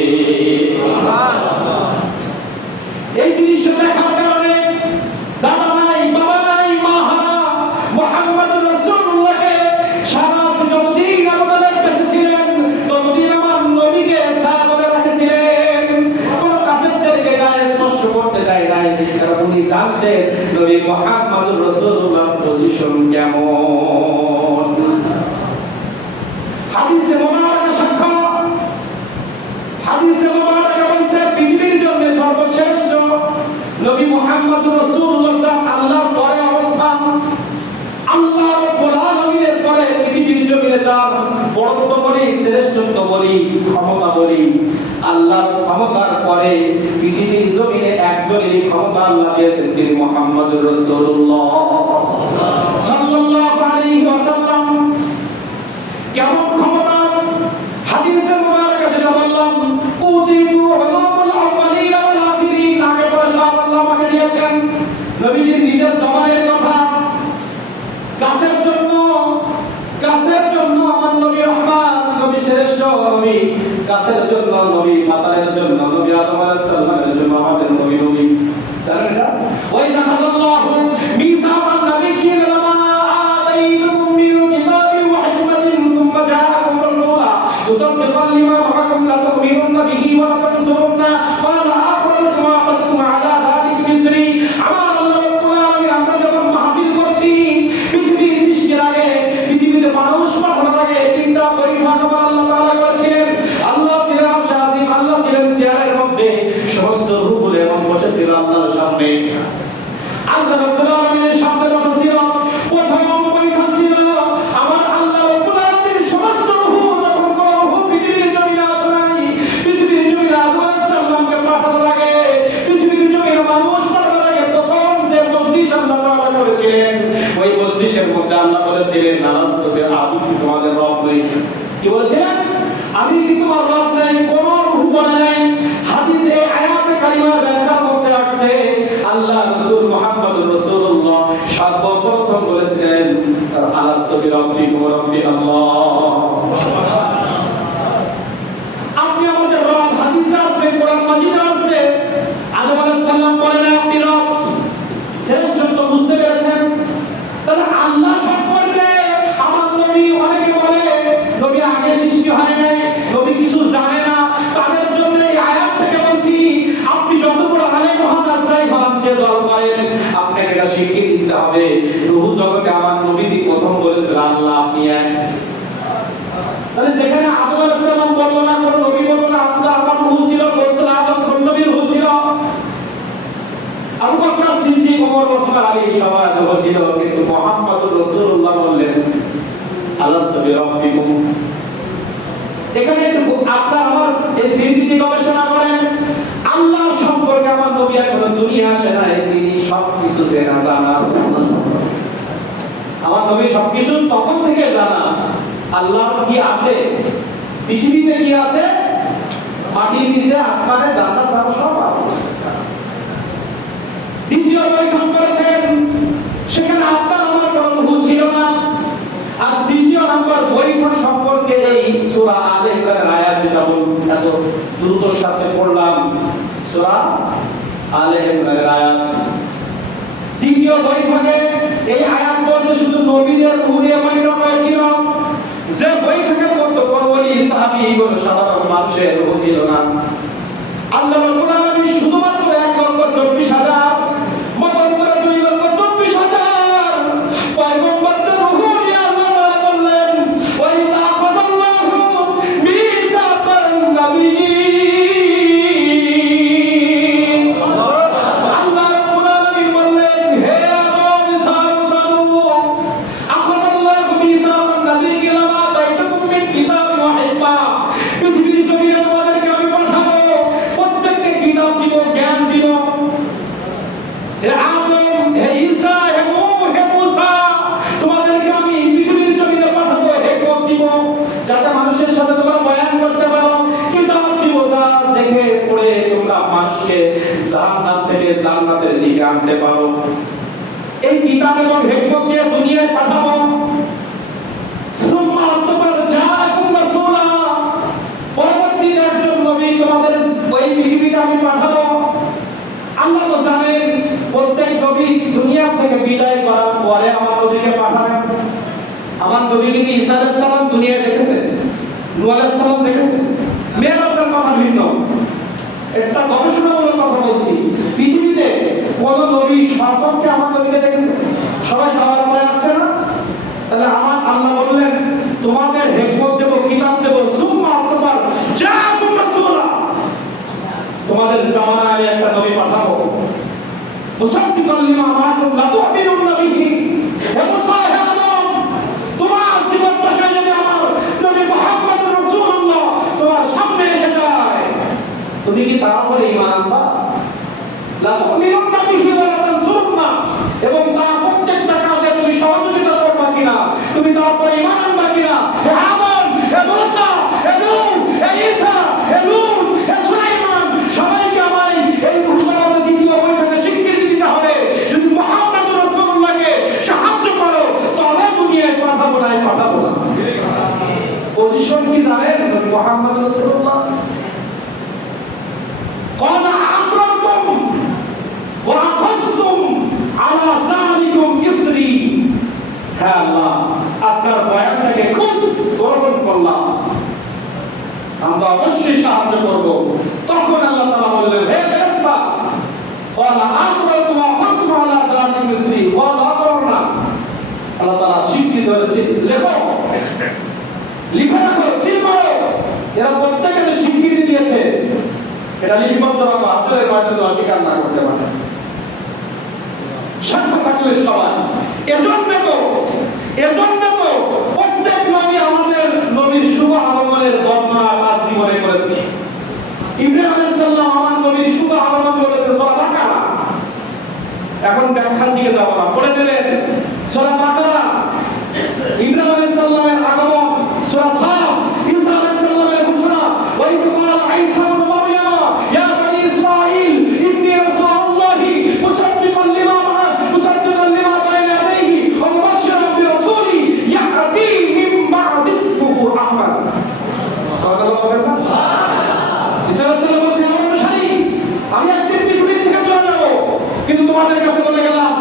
এই দৃশ্য দেখার কারণে দাদা নাই, বাবা নাই, মা হারা মুহাম্মদুর রাসূলুল্লাহকে সারা যতদিন আমাদের বেঁচে ছিলেন ততদিন আমার নবীকে সাহাবায়ে রেখেছিলেন, কোন কাফেরদেরকে গায়ে স্পর্শ করতে দেয় নাই। কারণ উনি জানতেন নবী মুহাম্মদুর রাসূলুল্লাহর পজিশন কেমন। হাদিসে মুবারাকা সাক্ষ্য, হাদিসে মুবারাকা বলছে পৃথিবীর জন্য সর্বশ্রেষ্ঠ নবী মুহাম্মদুর রাসূলুল্লাহ আল্লাহর পরে অবস্থান, আল্লাহ রাব্বুল আলামিনের পরে পৃথিবীর জমিনে যার বড়ত্ব বলি, শ্রেষ্ঠত্ব বলি, ক্ষমতা বলি, আল্লাহর ক্ষমতার পরে পৃথিবীর জমিনে একজনেরই ক্ষমতা আল্লাহ দিয়েছেন, তিনি মুহাম্মদুর রাসূলুল্লাহ সাল্লাল্লাহু আলাইহি ওয়াসাল্লাম। কেমন ক্ষমতা? হাদিসে মুবারাকা যেটা বললাম, উতিতু উলুমুল আউয়ালিন ওয়াল আখিরিন, আগে পরে সব আল্লাহ আমাকে দিয়েছেন। নবীজির নিজের জবানের কথা, কাছের জন্য আমার নবী রহমান, নবী শ্রেষ্ঠ নবী, কাছের জন্য নবী, মাতালের জন্য নবী, আদম আলাইহিস সালামের জন্য আমাদের নবী। জানেন এটা? ওই জানাল্লাহু মিসাকান নাবিয়্যিন লামা আতাইতুকুম মিন কিতাবিন ওয়া হিকমাতিন সুম্মা জাআকুম রাসূলা মুসাদ্দিকান লিমা মা'াকুম লা তু'মিনুন্না বিহি ওয়া লা তানসুরুন্না ক্বালা আফরাতুম ওয়া আখadtum আলা যালিকা মিসরি। আমার আল্লাহ রাব্বুল আলামিন, আমরা যখন মাহফিল করছি, পৃথিবী সৃষ্টির আগে, পৃথিবীতে মানুষ পাঠানোর আগে তিনটা পরীক্ষা আমার আল্লাহ তাআলা করেছিলেন। আল্লাহ ছিলেন আরশে আজিম, আল্লাহ ছিলেন চেয়ারের মধ্যে, সমস্ত রূহগুলো এমন বসেছিল আল্লাহর সামনে, আল্লাহ রাব্বুল আলামিনের সামনে বসেছিল। প্রথম পরীক্ষা ছিল আমার আল্লাহ রাব্বুল আলামিনের সমস্ত রূহ, যখন কোন রূহ পৃথিবীর জমিনে আসে নাই, পৃথিবীর জমিনে আদম আলাইহিস সালামকে পাঠানোর আগে, পৃথিবীর জমিনে মানুষ পাঠানোর আগে প্রথম যে মজলিস আল্লাহ তাআলা করেছিলেন, ওই মজলিসের মধ্যে আল্লাহ বলেছিলেন নালাস্তকে আমি কি তোমাদের রব নই? কি বলেছিলেন? আমি কি তোমার রব নই? কোন রূহ বলে নাই। হাদিসে আয়াতে কারিমার ব্যাখ্যার মধ্যে আসছে আল্লাহ রাসূল মুহাম্মদুর রাসূলুল্লাহ সর্বপ্রথম বলেছিলেন আলাস্তকে রব্বিকুম রব্বি আল্লাহ। আপনি আমাদের রব, হাদিসে আছে, কোরআন মাজিদে আছে। আদম আলাইহিস সালাম বলেন আপনি রব। শ্রেষ্ঠ তো বুঝতে পেরেছেন? তাহলে আল্লাহ সম্পর্কে আমার নবী, অনেকে বলে নবী আগে সৃষ্টি হয় নাই, নবী কিছু জানে না, তাদের জন্য এই আয়াত থেকে বলছি আপনি যত বড় আলেম হন আর যাই হন, যে দল করেন, আপনাকে এটা স্বীকৃতি দিতে হবে রূহ জগতে আমার নবীজি প্রথম বলেছিল আল্লাহ আপনি এক। তাহলে যেখানে আদম আলাইহিস সালাম বললো না, কোন নবী বললো না আল্লাহ আমার রূহ ছিল, বলছিল আদম কোন নবীর রূহ ছিল? আবু বকর সিদ্দিক, ওমর, ওসমান, আলী সবাই রূহ ছিল, কিন্তু মুহাম্মদুর রাসূলুল্লাহ বললেন আলাস্তু বিরাব্বিকুম। এখানে একটু আপনার আমার এই স্মৃতি গবেষণা করেন। আল্লাহ সম্পর্কে আমার নবী এখনো দুনিয়া আসে নাই, তিনি সবকিছু জানা আছে। আমার নবী সবকিছু তখন থেকে জানা আল্লাহ কি আছে, পৃথিবীতে কি আছে, মাটির নিচে, আসমানে, জান্নাত সব আছে। দ্বিতীয় বৈঠক করেছেন, সেখানে আপনার আমার কোনো রূহ ছিল না। আর দ্বিতীয় নম্বর বৈঠক সম্পর্কে এই সূরা আলে ইমরানের আয়াত যেটা এত দ্রুতর সাথে পড়লাম, সূরা আলে ইমরানের আয়াত। দ্বিতীয় বৈঠকে এই আয়াত বলছে শুধু নবীদের রূহ নিয়ে বৈঠক হয়েছিল, যে বৈঠকের মধ্যে কোন ওলি, সাহাবী, কোন সাধারণ মানুষের রূহ ছিল না। আল্লাহ রাব্বুল আলামিন শুধুমাত্র 1,24,000 মতান্তরে 2,24,000 পয়গম্বরদের রূহ নিয়ে আল্লাহ তাআলা বললেন ওয়া ইযা আখাযাল্লাহু মিসাকান নাবিয়্যিন। আল্লাহ রাব্বুল আলামিন বললেন হে আদম সালু আখাযাল্লাহু মিসাকান নাবিয়্যিন লামা তাইতুকুম মিন কিতাবিন ওয়া হিকমা। পৃথিবীর জমিনে তোমাদেরকে আমি পাঠাবো, প্রত্যেককে কিতাব দিব, জ্ঞান দিব। হে আদম, হে ঈসা, হে নূহ, হে মুসা, তোমাদেরকে আমি পৃথিবীর জমিনে পাঠাবো, হিকমত দিব, যাতে মানুষের সাথে তোমরা বয়ান করতে পারো, কিতাব দিব যা দেখে পড়ে তোমরা মানুষকে জাহান্নাম থেকে জান্নাতের দিকে আনতে পারো। এই কিতাব এবং হিকমত দিয়ে দুনিয়ায় পাঠাবো। সুম্মা আতবার জাআকুম রাসূলা, পরবর্তীতে একজন নবী তোমাদের ওই পৃথিবীতে আমি পাঠাবো। আল্লাহ তো জানেন প্রত্যেক নবী দুনিয়া থেকে বিদায় করার পরে আমার নবীকে পাঠাবেন। আমার নবীকে কি ঈসা আলাইহিস সালাম দুনিয়ায় দেখেছেন? নূহ আলাইহিস সালাম দেখেছেন? মেরাজের কথা ভিন্ন, একটা গবেষণামূলক কথা বলছি। পৃথিবীতে কোন নবী শাসককে আমার নবীকে দেখেছেন? সবাই যাওয়ার পরে আসছে না? তাহলে আমার আল্লাহ বললেন তোমাদের হিকমত দেব, কিতাব দেব, সুম্মা আতবার জাআকুম রাসূলা, তোমাদের জামানায় আমি একটা নবী পাঠাবো। মুসাদ্দিকাল লিমা মাআকুম লা তু'মিনুনা বিহি। হে মুসা, হে আদম, তোমার জীবন দশায় যদি আমার নবী মুহাম্মদ রাসূলুল্লাহ তোমার সামনে এসে যায়, তুমি কি তার উপরে ঈমান আনবা? লা তু'মিনুনা বিহি ওয়া লা তানসুরুনা, এবং তার প্রত্যেকটা কাজে তুমি সহযোগিতা করবা কিনা, তুমি তার উপরে ঈমান আনবা কিনা? হে আদম, হে মুসা, হে নূহ, হে ঈসা, হে লূত, হে সুলাইমান, সবাইকে আমার এই মুহূর্তের দ্বিতীয় বৈঠকে স্বীকৃতি দিতে হবে। যদি মুহাম্মদ রাসূলুল্লাহকে সাহায্য করো তবে দুনিয়ায় পাঠাবো না, পাঠাবো না। পজিশন কি জানেন মুহাম্মদ রাসূলুল্লাহ? ক্বালা আমরাতুম ওয়া আখাযতুম আলা যালিকুম ইসরি। হ্যাঁ আল্লাহ, আপনার বয়ানটাকে খুব গ্রহণ করলাম, আমরা অবশ্যই সাহায্য করব। তখন আল্লাহ তাআলা বললেন হে ফেরেশতা, ক্বালা আমরাতুম ওয়া আখাযতুম আলা যালিকুম ইসরি ওয়া লা তারানা। আল্লাহ তাআলা স্বীকৃতি দিয়েছেন, লেখো, লিখে রাখো, সিল করো। এরা প্রত্যেকে স্বীকৃতি দিয়েছে, এটা লিপিবদ্ধ রাখো, আপনাদের মাধ্যমে অস্বীকার না করতে পারে। সাক্ষ্য থাকলে সবাই। এজন্য তো প্রত্যেক নবী আমাদের নবীর শুভ আগমনের বর্ণনা তার জীবনে করেছে। ইব্রাহিম আলাইহিস সালাম আমার নবীর শুভ আগমন করেছে সূরা বাকারা। এখন ব্যাখ্যার দিকে যাব না, পড়ে দিলেন সূরা বাকারা তোমাদের কাছে বলে গেলাম,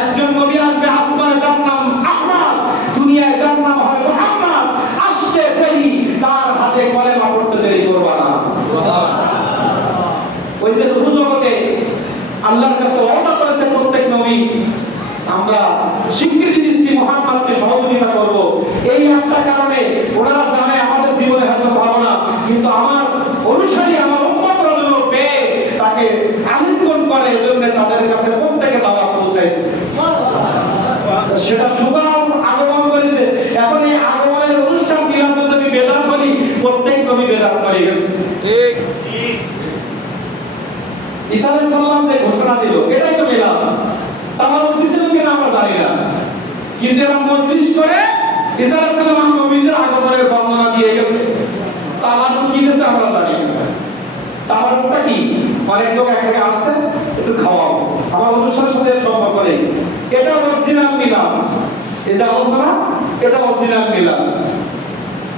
একজন নবী আসবে আসমানে, যার নাম আহমদ, দুনিয়ায় যার নাম হবে মুহাম্মদ। আসতে দেরি, তার হাতে কলেমা পড়তে দেরি করবা না। ওই যে রূহ জগতে আল্লাহর কাছে ওয়াদা করেছে প্রত্যেক নবী, আমরা স্বীকৃতি দিচ্ছি মুহাম্মদকে সহযোগিতা করব। এই একটা কারণে ওনারা জানে আমাদের জীবনে হয়তো পাবো না, কিন্তু আমার অনুসারী আমার উম্মতরা যেন পেয়ে তাকে আলিঙ্গন করে, এজন্য তাদের কাছে প্রত্যেকে দাওয়াত পৌঁছাইছে। সেটা সুগাম আগমন করেছে। এখন এই আগমনের অনুষ্ঠান মিলাদুন নবী বেদাত বলি, প্রত্যেক নবী বেদাত করে গেছে। ঠিক ঈসা আলাইহিস সালাম যে ঘোষণা দিল, এটাই তো মিলাদ। তাওয়ারুদ দিছিল কিনা আমরা জানি না, কিন্তু এরা মজলিস করে ঈসা আলাইহিস সালাম নবীর আগমনের বর্ণনা দিয়ে গেছে। তাওয়ারুদ কি গেছে আমরা জানি না। তাওয়ারুদটা কি? অনেক লোক এক জায়গায় আসছে, একটু খাওয়াও, আমার অনুষ্ঠানের সাথে সম্পর্ক নেই। এটা অরিজিনাল মিলাদ। এই যে আলোচনা, এটা অরিজিনাল মিলাদ।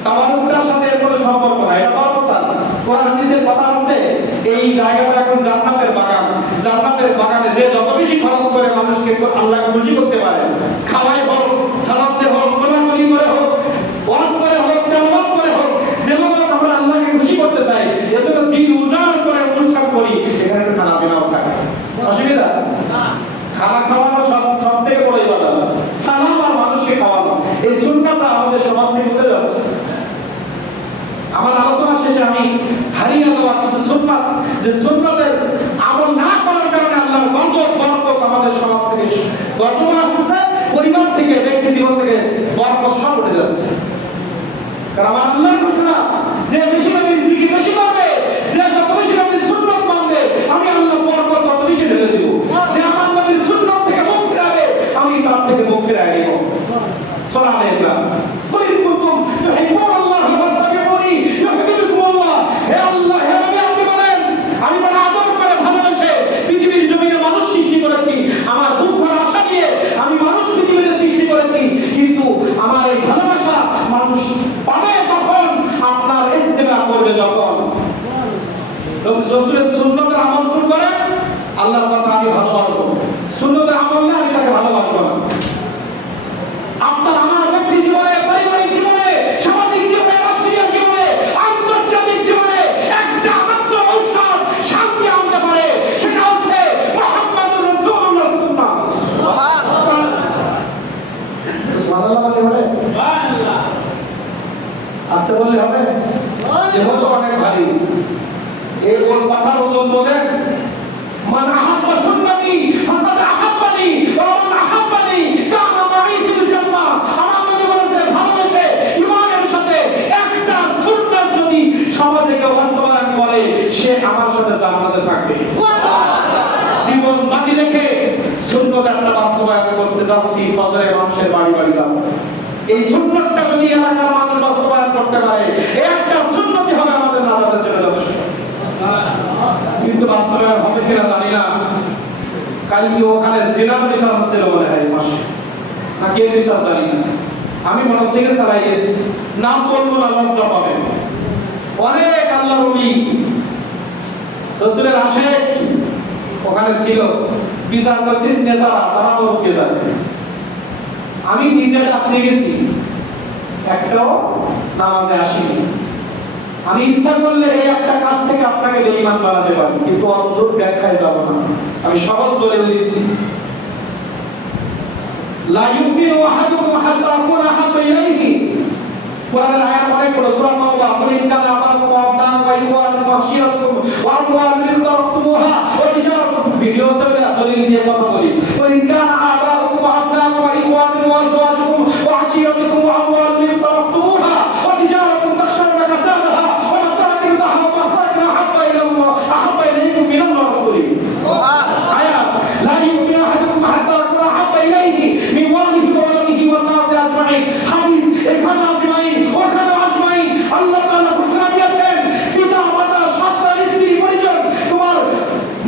তাওয়ারুদটার সাথে এর কোনো সম্পর্ক নাই। এটা বরকতার কোরআন হাদিসের কথা আছে। এই জায়গাটা এখন জান্নাতের বাগান। জান্নাতের বাগানে যে যত বেশি খরচ করে মানুষকে আল্লাহকে খুশি করতে পারে, খাওয়াই হোক, সালাত দিয়ে হোক, কোলাকুলি করে হোক, ওয়াজ করে হোক, তেলাওয়াত করে হোক, যেভাবে আমরা আল্লাহকে খুশি করতে চাই, এজন্য দিন উজাড় করে অনুষ্ঠান করি। এখানে একটু খানা পিনাও থাকে, অসুবিধা না। খানা খাওয়ানো সব থেকে বড় ইবাদত, সালাম আর মানুষকে খাওয়ানো। এই সুন্নাতটা আমাদের সমাজ থেকে উঠে যাচ্ছে। আমার আলোচনা শেষে আমি হারিয়ে যাওয়া কিছু সুন্নাত, যে সুন্নাতের আমল না করার কারণে আল্লাহর গজব বরকত আমাদের সমাজ থেকে গজব আসতেছে, পরিবার থেকে, ব্যক্তি জীবন থেকে বরকত সব উঠে যাচ্ছে। কারণ আমার আল্লাহর ঘোষণা, যে বেশি নবীর জিকির বেশি করবে, যে যত বেশি নবীর সুন্নাত মানবে, আমি আল্লাহ বরকত তত বেশি ঢেলে দেব। যে আমার নবীর সুন্নাত থেকে মুখ ফিরাবে, আমি তার থেকে মুখ ফিরাই দেব। সুবহানাল্লাহ। কুল ইন কুনতুম তুহিব্বুনাল্লাহ ফাত্তাবিউনি ইউহিব্বুকুমুল্লাহ। হে আল্লাহ, হে নবী, আপনি বলেন, আমি বড় আদর করে ভালোবেসে পৃথিবীর জমিনে মানুষ সৃষ্টি করেছি। আমার দুঃখ আশা নিয়ে আমি মানুষ পৃথিবীতে সৃষ্টি করেছি, কিন্তু আমার এই ভালোবাসা মানুষ পাবে তখন, আপনার ইত্তেবা করবে যখন। রাসূলের সুন্নতের আমল শুরু করেন, আল্লাহর কথা আমি ভালোবাসবো। সুন্নতের আমল না, আমি তাকে ভালোবাসবো না। আপনার আমার ব্যক্তি জীবনে, পারিবারিক জীবনে, সামাজিক জীবনে, রাষ্ট্রীয় জীবনে, আন্তর্জাতিক জীবনে একটা মাত্র ঔষধ শান্তি আনতে পারে, সেটা হচ্ছে মুহাম্মদুর রাসূলুল্লাহর সুন্নাত। সুবহানাল্লাহ বলতে হবে, সুবহানাল্লাহ আস্তে বললে হবে, যেহেতু অনেক ভারী। এই কোন কথার ওজন বোঝেন? মান আহাব্বা সুন্নতি ফাকাদ আহাব্বানি ওয়া মান আহাব্বানি কানা মাই ফিল জান্নাহ। আমার নবী বলেছেন, ভালোবেসে ঈমানের সাথে একটা সুন্নাত যদি সমাজে কেউ বাস্তবায়ন করে, সে আমার সাথে জান্নাতে থাকবে। জীবন বাজি রেখে সুন্নাত একটা বাস্তবায়ন করতে যাচ্ছি, ফজরে মানুষের বাড়ি বাড়ি যাব। এই সুন্নাতটা যদি এলাকার মানুষ বাস্তবায়ন করতে পারে, এই একটা সুন্নতি হবে আমাদের নাজাতের জন্য যথেষ্ট। কিন্তু বাস্তবায়ন হবে কিনা জানি না। কালকে ওখানে জিনার বিচার হচ্ছিল মনে হয় মাসে, না কে বিচার জানি না। আমি মোটরসাইকেল চালাই গেছি, নাম বলবো না, লজ্জা পাবে। অনেক আল্লাহর ওলি, রাসূলের আশিক ওখানে ছিল। বিচার করতেছি নেতারা, তারা বলতে যাবে। আমি নিজে আপনি গেছি, একটাও নামাজে আসিনি। আমি ইচ্ছা করলে এই একটা কাজ থেকে আপনাকে বেঈমান বানাতে পারি, কিন্তু অন্তত ব্যাখ্যায় যাব না। আমি সহজ দলিল দিচ্ছি। লা ইউমিনু আহাদুকুম হাত্তা আকুনা আহাব্বা ইলাইহি। কোরআনের আয়াত অনেক বড়, সূরা তাওবা। কুল ইন কানা আবাকুম ওয়া আবনাউকুম ওয়া ইখওয়ানুকুম ওয়া আশীরাতুকুম ওয়া আমওয়ালুন ইখতারাফতুমুহা ওয়া তিজারাতুন। ভিডিও সবে দলিল দিয়ে কথা বলি। কুল ইন কানা আবাকুম ওয়া আবনাউকুম ওয়া ইখওয়ানুকুম ওয়া আজওয়াজুকুম ওয়া আশীরাতুকুম ওয়া আমওয়ালুন ইখতারাফতুমুহা ওয়া তিজারাতুন তাখশাউনা কাসাদাহা ওয়া মাসাকিন তাহওয়ানা আহাব্বা ইলাইকুম মিনাল্লাহি ওয়া রাসূলিহি। আয়াত লা ইউমিনু আহাদুকুম হাত্তা আকুনা আহাব্বা ইলাইহি মিন ওয়ালিহি ওয়া ওয়ালাদিহি ওয়ান নাসি আজমাইন। হাদিস এখানে আজমাইন, ওখানে আজমাইন। আল্লাহ তাআলা ঘোষণা দিয়েছেন, পিতা মাতা সন্তান স্ত্রী পরিজন, তোমার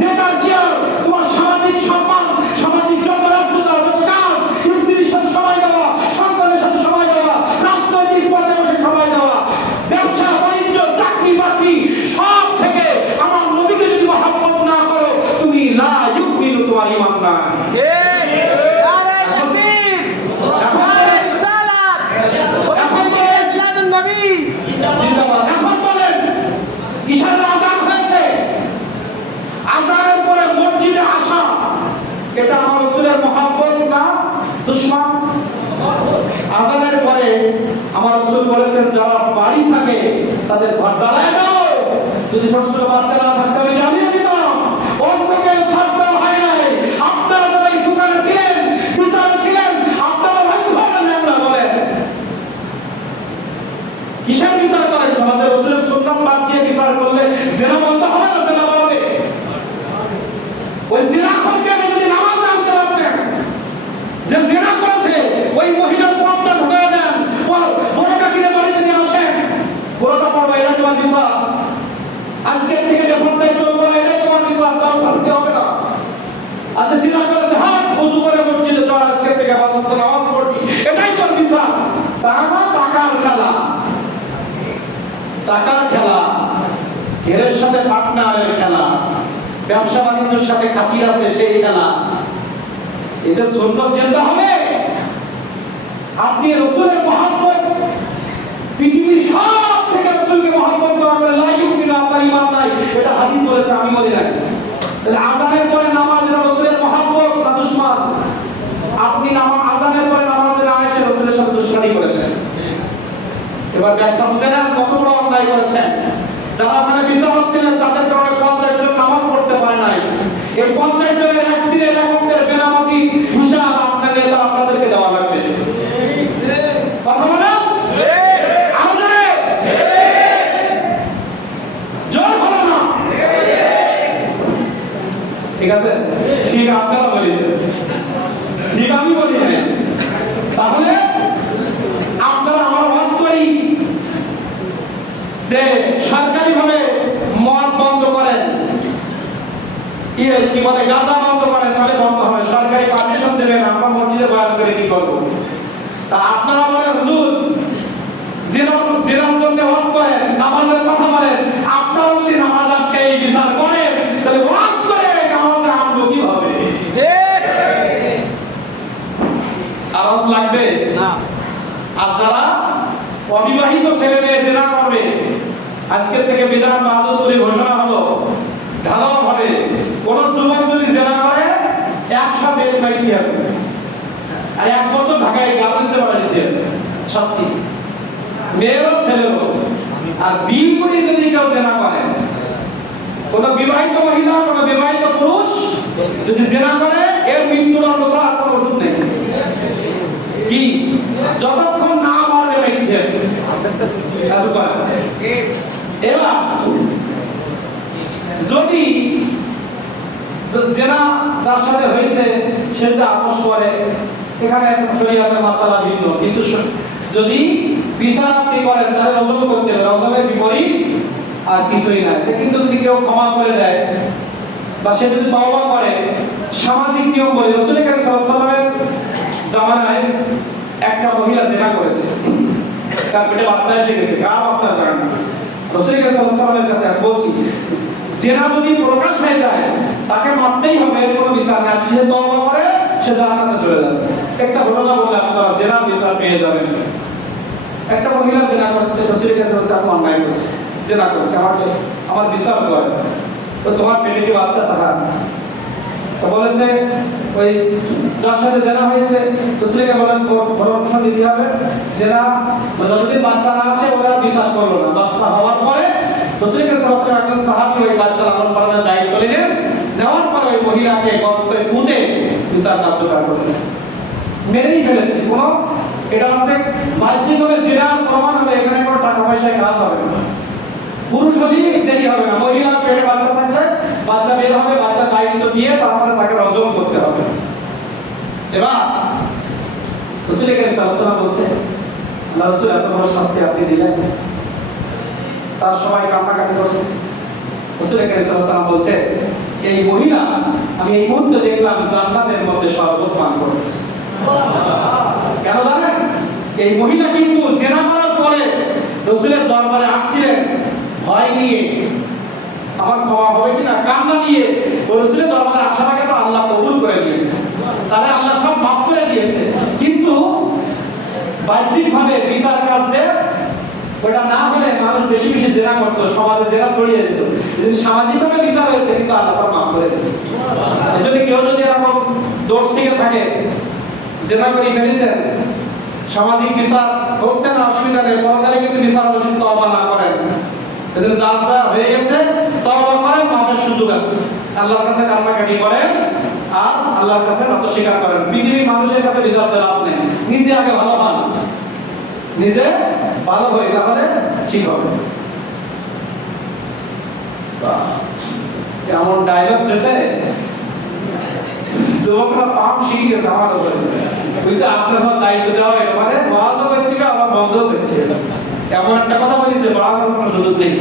নেতার চেয়ার, তোমার সামাজিক সম্মান, সামাজিক যত রাষ্ট্রতা, যত কাজ, স্ত্রীর সাথে সময় দেওয়া, সন্তানের সাথে সময় দেওয়া, আমার রাসূল বলেছেন যারা বাড়ি থাকে তাদের ঘর জ্বালায় দাও। যদি ছোট ছোট বাচ্চা না থাকতে আমি জ্বালিয়ে দিতাম। অন্তকে ছাড়তে হয় নাই। আপনারা যারা এই দোকানে ছিলেন, বিচারে ছিলেন, আপনারা বন্ধ হবেন না বলেন। কিসের বিচার করেন? সমাজের রাসূলের সুন্নাত বাদ দিয়ে বিচার করলে জিনা বন্ধ হবে না, জিনা হবে। ওই জিনা করতে যদি নামাজ আনতে পারতেন, যে জিনা করেছে ওই মহিলার পর্দা ঢুকায় দেন, বোরকা কিনে বাড়িতে নিয়ে আসেন, বোরকা পরবে, এটা তোমার বিচার। আজকে থেকে যে পর্দায় চলবে না, এটা তোমার বিচার, তাও ছাড়তে হবে না। আচ্ছা জিনা করেছে, হাত ওযু করে মসজিদে চল, আজকে থেকে পাঁচ ওয়াক্ত নামাজ পড়বি, এটাই তোর বিচার। তা না, টাকার খেলা, টাকার খেলা, ঘেরের সাথে পার্টনারের খেলা, ব্যবসা বাণিজ্যের সাথে খাতির আছে সেই খেলা। এতে সুন্নাত জিন্দা হবে। আপনি রাসূলের মহব্বত, পৃথিবীর সব থেকে রাসূলকে মহব্বত করা বলে লা ইউমিনু, আপনার ঈমান নাই, এটা হাদিস বলেছে, আমি বলি নাই। তাহলে আযানের পরে নামাজ, এটা রাসূলের মহব্বত না দুশমন? আপনি নামাজ, আযানের পরে নামাজে না এসে রাসূলের সাথে দুশমনি করেছেন। এবার ব্যাখ্যা বুঝেন কত বড় অন্যায় করেছেন। যারা ওখানে বিচারক ছিলেন তাদের কারণে 50 জন নামাজ পড়তে পারে নাই। এই 50 জনের একদিনের এককের বেনামাজি হিসাব আপনার নেতা আপনাদেরকে দেওয়া লাগবে। কথা বলেন আমাদের জয় হলো না, ঠিক আছে? ঠিক আপনারা বলেছেন, ঠিক আমি বলি না। তাহলে আপনারা আমরা ওয়াজ করি যে সরকারিভাবে মদ বন্ধ করেন, কি বলে গাঁজা বন্ধ করেন, তাহলে বন্ধ হবে। সরকারি পারমিশন দেবেন, আমরা মসজিদে বয়ান করে কি করব? তা আপনারা বলেন হুজুর জিনার জন্য ওয়াজ করেন, নামাজের কথা বলেন, আপনারা যদি নামাজ আটকে এই বিচার করেন, তাহলে ওয়াজ করে নামাজে আনবো কিভাবে? আওয়াজ লাগবে না। আর যারা অবিবাহিত ছেলে মেয়ে জিনা করবে, আজকের থেকে বিধান বাহাদুর বলে ঘোষণা হলো ঢালাও ভাবে, কোন যুবক যদি জিনা করে 100 বেদ মাইতে হবে, আর 1 বছর ঢাকায় গার্মেন্টসে বাড়া দিতে হবে শাস্তি, মেয়েরও ছেলেরও। আর বিয়ে করে যদি কেউ জিনা করে, কোন বিবাহিত মহিলা, কোন বিবাহিত পুরুষ যদি জিনা করে, এর মৃত্যুদণ্ড ছাড়া আর কোনো ওষুধ নেই। কি যতক্ষণ না মারবে মাইতে হবে। এবার যদি জেনা যার সাথে হয়েছে সেটা আপোষ করে, এখানে শরীয়তের মাসালা ভিন্ন, কিন্তু যদি বিচার আপনি করেন তাহলে রজম করতে হবে, রজমের বিপরীত আর কিছুই নাই। কিন্তু যদি কেউ ক্ষমা করে দেয় বা সে যদি তওবা করে, সামাজিক নিয়ম বলে রাসূল করিম সাল্লাল্লাহু আলাইহি ওয়াসাল্লামের জামানায় একটা মহিলা জিনা করেছে, তার পেটে বাচ্চা এসে গেছে, কার বাচ্চা জানেন না। রাসূল করিম সাল্লাল্লাহু আলাইহি ওয়াসাল্লামের কাছে বলছি, জিনা যদি প্রকাশ হয়ে যায় তাকে মারতেই হবে, এর কোনো বিচার নাই। যে তওবা করে সে জান্নাতে চলে যাবে। একটা ঘটনা বলে আপনারা জিনা বিচার পেয়ে যাবেন। একটা মহিলা জিনা করছে, রাসূলের কাছে বলছে আমি অন্যায় করেছি, জিনা করেছে, আমার বিচার করে। তো তোমার পেটে কি বাচ্চা থাকা? তো বলেছে ওই যার সাথে জিনা হয়েছে, রাসূলকে বলেন পরামর্শ দিতে হবে, জিনা যতদিন বাচ্চা না আসে ওরা বিচার করলো না। বাচ্চা হওয়ার পরে রাসূলকে সাল্লাল্লাহু আলাইহি ওয়াসাল্লাম একজন সাহাবী ওই বাচ্চা লালন পালনের দায়িত্ব নিলেন, নেওয়ার পর ওই মহিলাকে গর্তে পুঁতে বিচার কার্যকর করেছে, মেরেই ফেলেছে। কোনো এটা হচ্ছে বাহ্যিকভাবে জিনার প্রমাণ হবে, এখানে কোনো টাকা পয়সায় কাজ হবে না, পুরুষ হলেই দেরি হবে না। মহিলার পেটে বাচ্চা থাকলে বাচ্চা বের হবে, বাচ্চা দায়িত্ব দিয়ে তারপরে তাকে রজম করতে হবে। এবার রাসূল করিম সাল্লাল্লাহু আলাইহি ওয়াসাল্লাম বলছে, আল্লাহ রাসূল এত বড় শাস্তি আপনি দিলেন, তার সবাই কান্নাকাটি করছে। রাসূল করিম সাল্লাল্লাহু আলাইহি ওয়াসাল্লাম বলছে, এই মহিলা আমি এই মুহূর্তে দেখলাম জান্নাতের মধ্যে শরবত পান করতেছে। কেন জানেন? এই মহিলা কিন্তু জিনা করার পরে রাসূলের দরবারে আসছিলেন ভয় নিয়ে, আমার ক্ষমা হবে কিনা কান্না নিয়ে। রাসূলের দরবারে আসার আগে তো আল্লাহ কবুল করে নিয়েছে, তাহলে আল্লাহ সব মাফ করে দিয়েছে। কিন্তু বাহ্যিকভাবে বিচার কার্যে ওটা না হলে মানুষ বেশি বেশি জিনা করতো, সমাজে জিনা ছড়িয়ে যেত। যদি সামাজিকভাবে বিচার হয়েছে কিন্তু আল্লাহ তার মাফ করে দিয়েছে। এজন্য কেউ যদি এরকম দোষ থেকে থাকে, জিনা করে ফেলেছেন, সামাজিক বিচার হচ্ছে না, অসুবিধা নেই, পরকালে কিন্তু বিচার হবে যদি তওবা না করেন। এজন্য যা যা হয়ে গেছে তওবা করেন, মাফের সুযোগ আছে। আল্লাহর কাছে কান্নাকাটি করেন আর আল্লাহর কাছে নত স্বীকার করেন। পৃথিবীর মানুষের কাছে বিচার দেওয়ার লাভ নেই, নিজে আগে ভালো হন, নিজে ভালো হই, তাহলে ঠিক হবে। কেমন ডায়লগ দেশে যুবকরা পাম শিখে গেছে আমার উপরে, বুঝতে আপনার দায়িত্ব দেওয়া হয় মানে ওয়াজও করতে হবে আবার বন্ধও করছে, এমন একটা কথা বলেছে বলার কোনো সুযোগ নেই।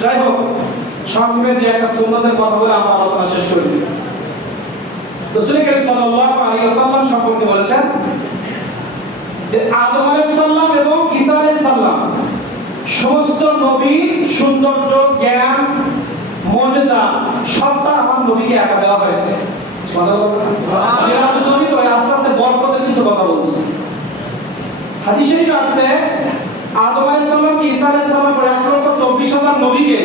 যাই হোক, সংক্ষেপে দিয়ে একটা সুন্নতের কথা বলে আমরা আলোচনা শেষ করি। রাসূল করিম সাল্লাল্লাহু আলাইহি ওয়াসাল্লাম সম্পর্কে বলেছেন যে আদম আলাইহিস সালাম এবং ঈসা আলাইহিস সালাম সমস্ত নবীর সৌন্দর্য, জ্ঞান, মুজিজা সবটা আমার নবীকে একা দেওয়া হয়েছে। আমি তো আস্তে আস্তে বরকতের কিছু কথা বলছি। হাদিস শরীফে আছে আদম আলাইহিস সালাম কি ঈসা আলাইহিস সালাম পরে 1,24,000 নবীকে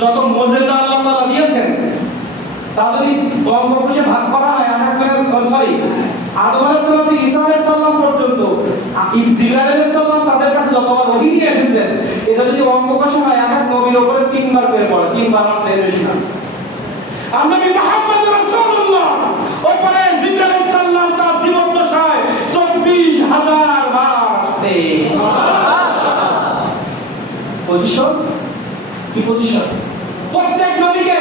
যত মুজিজা আল্লাহ তাআলা দিয়েছেন তা যদি বঙ্গোপসাগরে ভাগ করা হয়, আদম আলাইহিস সালাম থেকে ঈসা আলাইহিস সালাম পর্যন্ত জিবরাইল আলাইহিস সালাম তাদের কাছে যতবার ওহী নিয়ে এসেছেন, এটা যদি বঙ্গোপসাগরে হয়, এক নবীর উপরে 3 বার করে পড়ে, 3 বার আর চেয়ে বেশি না। আর নবী মুহাম্মদ রাসূলুল্লাহ উপরে জিবরাইল আলাইহিস সালাম তার জীবদ্দশায় 24,000 বার আসছে। পজিশন কি পজিশন? প্রত্যেক নবীকে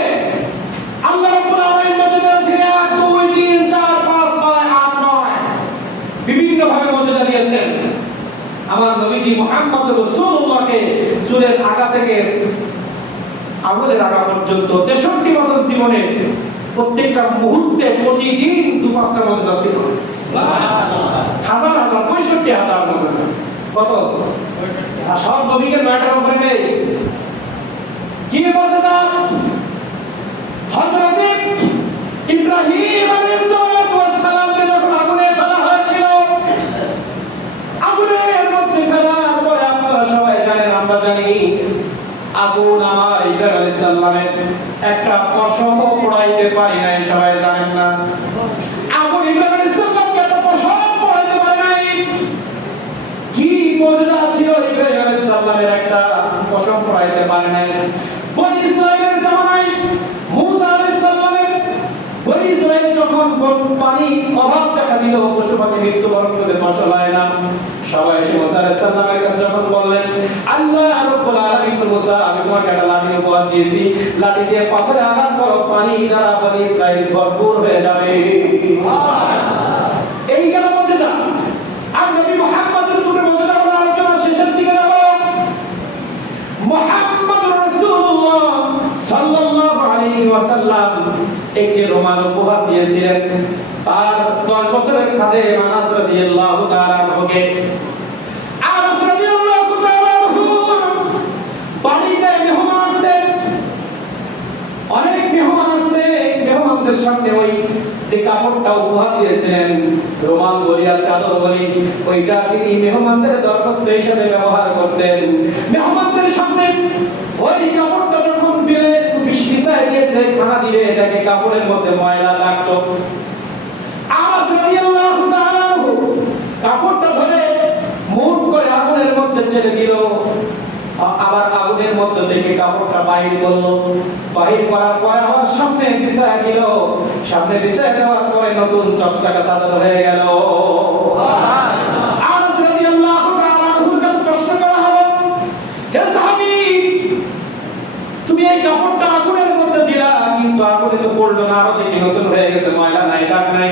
আল্লাহ রাব্বুল আলামিন মুজিজা দিয়েছেন 1 2 3 4 5 6 8 9 বিভিন্ন ভাবে মুজিজা দিয়েছেন। আমার নবীজি মুহাম্মদ রাসূলুল্লাহকে চুলের আগা থেকে আঙুলের আগা পর্যন্ত 63 বছর জীবনে প্রত্যেকটা মুহূর্তে প্রতিদিন 2-5টা মুজিজা ছিল। সুবহানাল্লাহ, হাজার হাজার 65,000 মুজিজা। কত? আর সব নবীকে 9টার উপরে নেই। কি মুজিজা? হযরত ইব্রাহিম আলাইহিস সালামকে যখন আগুনে ফেলা হয়েছিল, আগুনের মধ্যে ফেলার পরে আপনারা সবাই জানেন, আমরা জানি, আগুন আমার ইব্রাহিম আলাইহিস সালামের একটা পশমও পোড়াইতে পারি নাই, সবাই জানেন না? আগুন ইব্রাহিম আলাইহিস সালামকে একটা পশম পোড়াইতে পারে নাই। কি মুজিজা ছিল ইব্রাহিম আলাইহিস সালামের, একটা পশম পোড়াইতে পারে নাই। বনি ইসরাইলের জামানায় মুসা আলাইহিস সালামের বনি ইসরাইল যখন পানি অভাব দেখা দিল, পশু পাখি মৃত্যুবরণ করতে ফসল হয় না, সবাই এসে মুসা আলাইহিস সালামের কাছে যখন বললেন, আল্লাহ রাব্বুল আলামিন, মুসা আমি তোমাকে একটা লাঠি উপহার দিয়েছি, লাঠি দিয়ে পাথরে আঘাত করো, পানি দ্বারা বনি ইসরাইল ভরপুর হয়ে যাবে। সুবহানাল্লাহ, এই গেল মুজিজা। আর নবী মুহাম্মদের দুটো মুজিজা আমরা আলোচনা শেষের দিকে যাব। মুহাম্মদুর রাসূলুল্লাহ সাল্লাল্লাহু আলাইহি ওয়াসাল্লাম একটি রুমাল উপহার দিয়েছিলেন তার 10 বছরের খাদেম আনাস রাদিয়াল্লাহু তাআলা আনহুকে। আনাস রাদিয়াল্লাহু তাআলা আনহু বাড়িতে মেহমান আসছে, অনেক মেহমান আসছে, মেহমানদের সামনে ওই যে কাপড়টা উপহার দিয়েছিলেন, রুমাল বলি আর চাদর বলি, ওইটা তিনি মেহমানদের দরখাস্ত হিসেবে ব্যবহার করতেন। মেহমানদের সামনে ওই কাপড়টা যখন বিছায় দিয়েছে, খানা দিবে, এটাকে কাপড়ের মধ্যে ময়লা লাগতো। আনাস রাদিয়াল্লাহু তাআলা আনহু কাপড়টা ধরে মুঠ করে আগুনের মধ্যে ছেড়ে দিল, আবার আগুনের মধ্যে থেকে কাপড়টা বাহির করলো, বাহির করার পরে আবার সামনে বিছায় দিল, সামনে বিছায় দেওয়ার পরে নতুন চকচকা চাদর হয়ে গেল। সুবহানাল্লাহ, আনাস রাদিয়াল্লাহু তাআলা আনহুর কাছে প্রশ্ন করা হলো, হে সাহাবী, তুমি এই কাপড়টা আগুনের মধ্যে দিলা, কিন্তু আগুনে তো পড়লো না, আরো দেখি নতুন হয়ে গেছে, ময়লা নাই, দাগ নাই।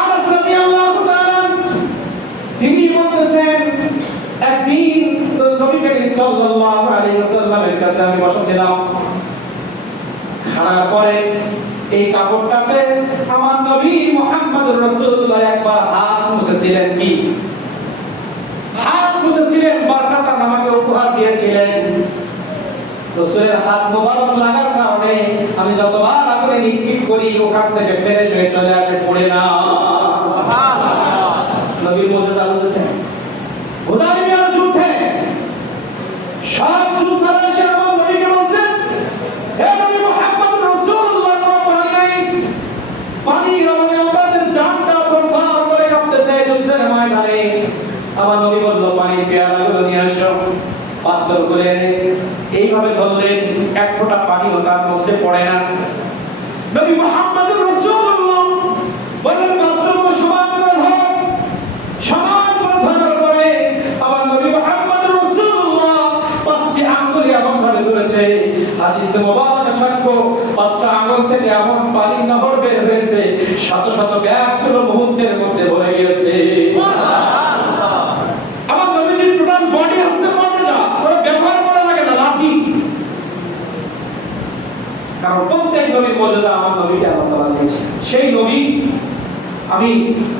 আনাস রাদিয়াল্লাহু তাআলা তিনি বলতেছেন, একদিন নবী করিম সাল্লাল্লাহু আলাইহি ওয়াসাল্লামের কাছে আমি বসা ছিলাম, খানার পরে এই কাপড়টাতে আমার নবী মুহাম্মদুর রাসূলুল্লাহ একবার হাত মুছেছিলেন। কি হাত মুছেছিলেন? বরকত আমাকে উপহার দিয়েছিলেন। রাসূলের হাত মোবারক লাগার কারণে আমি যতবার আগুনে নিক্ষেপ করি, ওখান থেকে ফ্রেশ হয়ে চলে আসে, পড়ে না। সুবহানাল্লাহ, নবীর মুজিজা বলতেছেন। হুদায়বিয়ার যুদ্ধে সব যুদ্ধরা এসে আমার নবীকে বলছেন, হে নবী মুহাম্মদ রাসূলুল্লাহ, পানি নাই, পানির অভাবে আমাদের জানটা থরথর করে কাঁপতেছে যুদ্ধের ময়দানে। আমার নবী বলল পানির পেয়ালাগুলো নিয়ে আসো। পাত্র করে এনে এইভাবে ধরলেন, এক ফোঁটা পানিও তার মধ্যে পড়ে না। নবী মুহাম্মদুর রাসূলুল্লাহ বলেন পাত্রগুলো সমান করে ধরো। সমান করে ধরার পরে আমার নবী মুহাম্মদুর রাসূলুল্লাহ পাঁচটি আঙ্গুল এমন ভাবে ধরেছে, হাদিসে মুবারক সাক্ষ্য, পাঁচটা আঙ্গুল থেকে এমন পানি নহর বের হয়েছে, শত শত ব্যাগগুলো মুহূর্তের মধ্যে ভরে গিয়েছে। সুবহানাল্লাহ। আমার নবীজির টোটাল বডি হচ্ছে মুজিজা, কোনো ব্যবহার করা লাগে না লাঠি। কারণ প্রত্যেক নবীর মুজিজা আমার নবীকে আল্লাহ তাআলা দিয়েছে। সেই নবী, আমি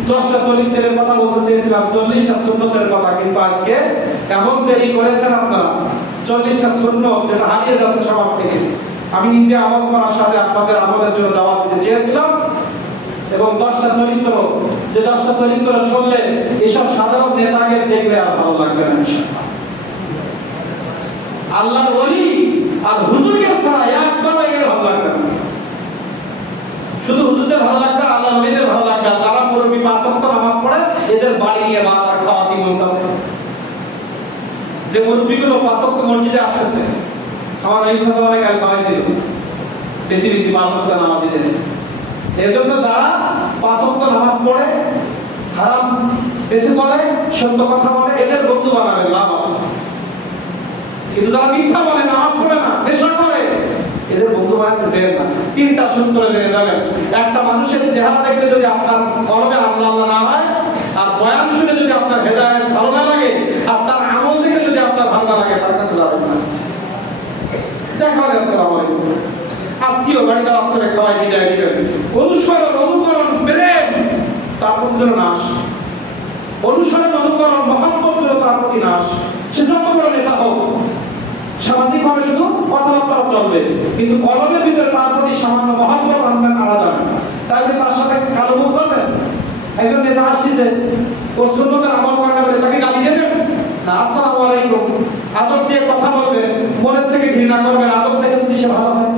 10টা চরিত্রের কথা বলতে চেয়েছিলাম, 40টা সুন্নতের কথা, কিন্তু আজকে এমন দেরি করেছেন আপনারা, 40টা সুন্নত যেটা হারিয়ে যাচ্ছে সমাজ থেকে। আমি নিজে আমল করার সাথে আপনাদের আমলের জন্য দাওয়াত দিতে চেয়েছিলাম, এবং 10টা চরিত্র, যে 10টা চরিত্র শুনলে এসব সাধারণ নেতাকে দেখলে আর ভালো লাগবে না ইনশাআল্লাহ। আল্লাহর ওলি আর হুজুরকে ছাড়া একবারও এর ভালো লাগবে না। শুধু হুজুরদের ভালো লাগবে, আল্লাহর ওলিদের ভালো লাগবে। যারা মুরব্বি 5 ওয়াক্ত নামাজ পড়ে এদের বাড়ি নিয়ে বারবার খাওয়াতি মনসাব। যে মুরব্বিগুলো 5 ওয়াক্ত মসজিদে আসতেছে, আমার এই সাসাবারে কাল খাওয়াইছিল বেশি বেশি 5 ওয়াক্ত নামাজ দিতে। এজন্য যারা 5 ওয়াক্ত নামাজ পড়ে, হারাম বেশি চলে, সত্য কথা বলে, এদের বন্ধু বানাবেন, লাভ আছে। কিন্তু যারা মিথ্যা বলে, নামাজ পড়ে না, নেশা করে, এদের বন্ধু বানাতে চাইবেন না। 3টা সূত্র জেনে যাবেন। একটা মানুষের চেহারা দেখলে যদি আপনার কলবে আল্লাহ আল্লাহ না হয়, আর বয়ান শুনে যদি আপনার হেদায়েত ভালো না লাগে, আর তার আমল দেখে যদি আপনার ভালো না লাগে, তার কাছে যাবেন না। দেখা হলে আসসালামু আলাইকুম, আত্মীয় বাড়িতে আপনাকে খাওয়াই বিদায় দিবেন। অনুসরণ, অনুকরণ, প্রেম তার প্রতি যেন না আসে। অনুসরণ, অনুকরণ, মহব্বত যেন তার প্রতি না আসে। সে যত বড় নেতা হোক, সামাজিক ভাবে শুধু কথাবার্তা চলবে, কিন্তু কলমের ভিতরে তার প্রতি সামান্য মহব্বত আনবেন, আনা যাবে। তাহলে তার সাথে কালো মুখ করবেন। একজন নেতা আসতেছে, ও সুন্নতের আমল করে না বলে তাকে গালি দেবেন না, আসসালামু আলাইকুম আদব দিয়ে কথা বলবেন, মনের থেকে ঘৃণা করবেন। আদব দেখে যদি সে ভালো হয়,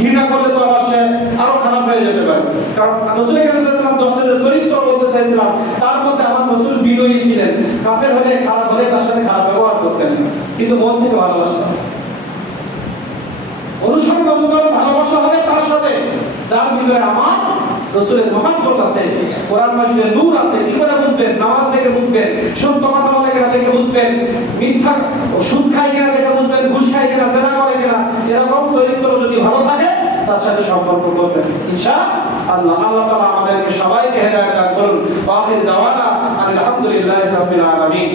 ঘৃণা করলে তো আবার সে আরো খারাপ হয়ে যেতে পারে। কারণ রাসূল সাল্লাল্লাহু আলাইহি ওয়াসাল্লাম 10টা চরিত্র বলতে চাইছিলাম, তার মধ্যে আমার রাসূল বিনয়ী ছিলেন। কাফের হলে, খারাপ হলে তার সাথে খারাপ ব্যবহার করতেন, কিন্তু মন থেকে ভালোবাসতেন। অনুসরণ, অনুকরণ, ভালোবাসা হবে তার সাথে যার ভিতরে আমার রাসূলের মহব্বত আছে, কোরআন মাজিদের নূর আছে। কি করে বুঝবেন? নামাজ দেখে বুঝবেন, সত্য কথা বলে কিনা দেখে বুঝবেন, মিথ্যা সুদ খায় কিনা দেখে বুঝবেন, ঘুষ খায় কিনা, জেনা করে কিনা। এরকম চরিত্র যদি ভালো থাকে তার সাথে সম্পর্ক করবেন ইনশাআল্লাহ। আল্লাহ তাআলা আমাদেরকে সবাইকে হেদায়েত দান করুন। ওয়া আখির দাওয়ানা আলহামদুলিল্লাহি রাব্বিল আলামিন।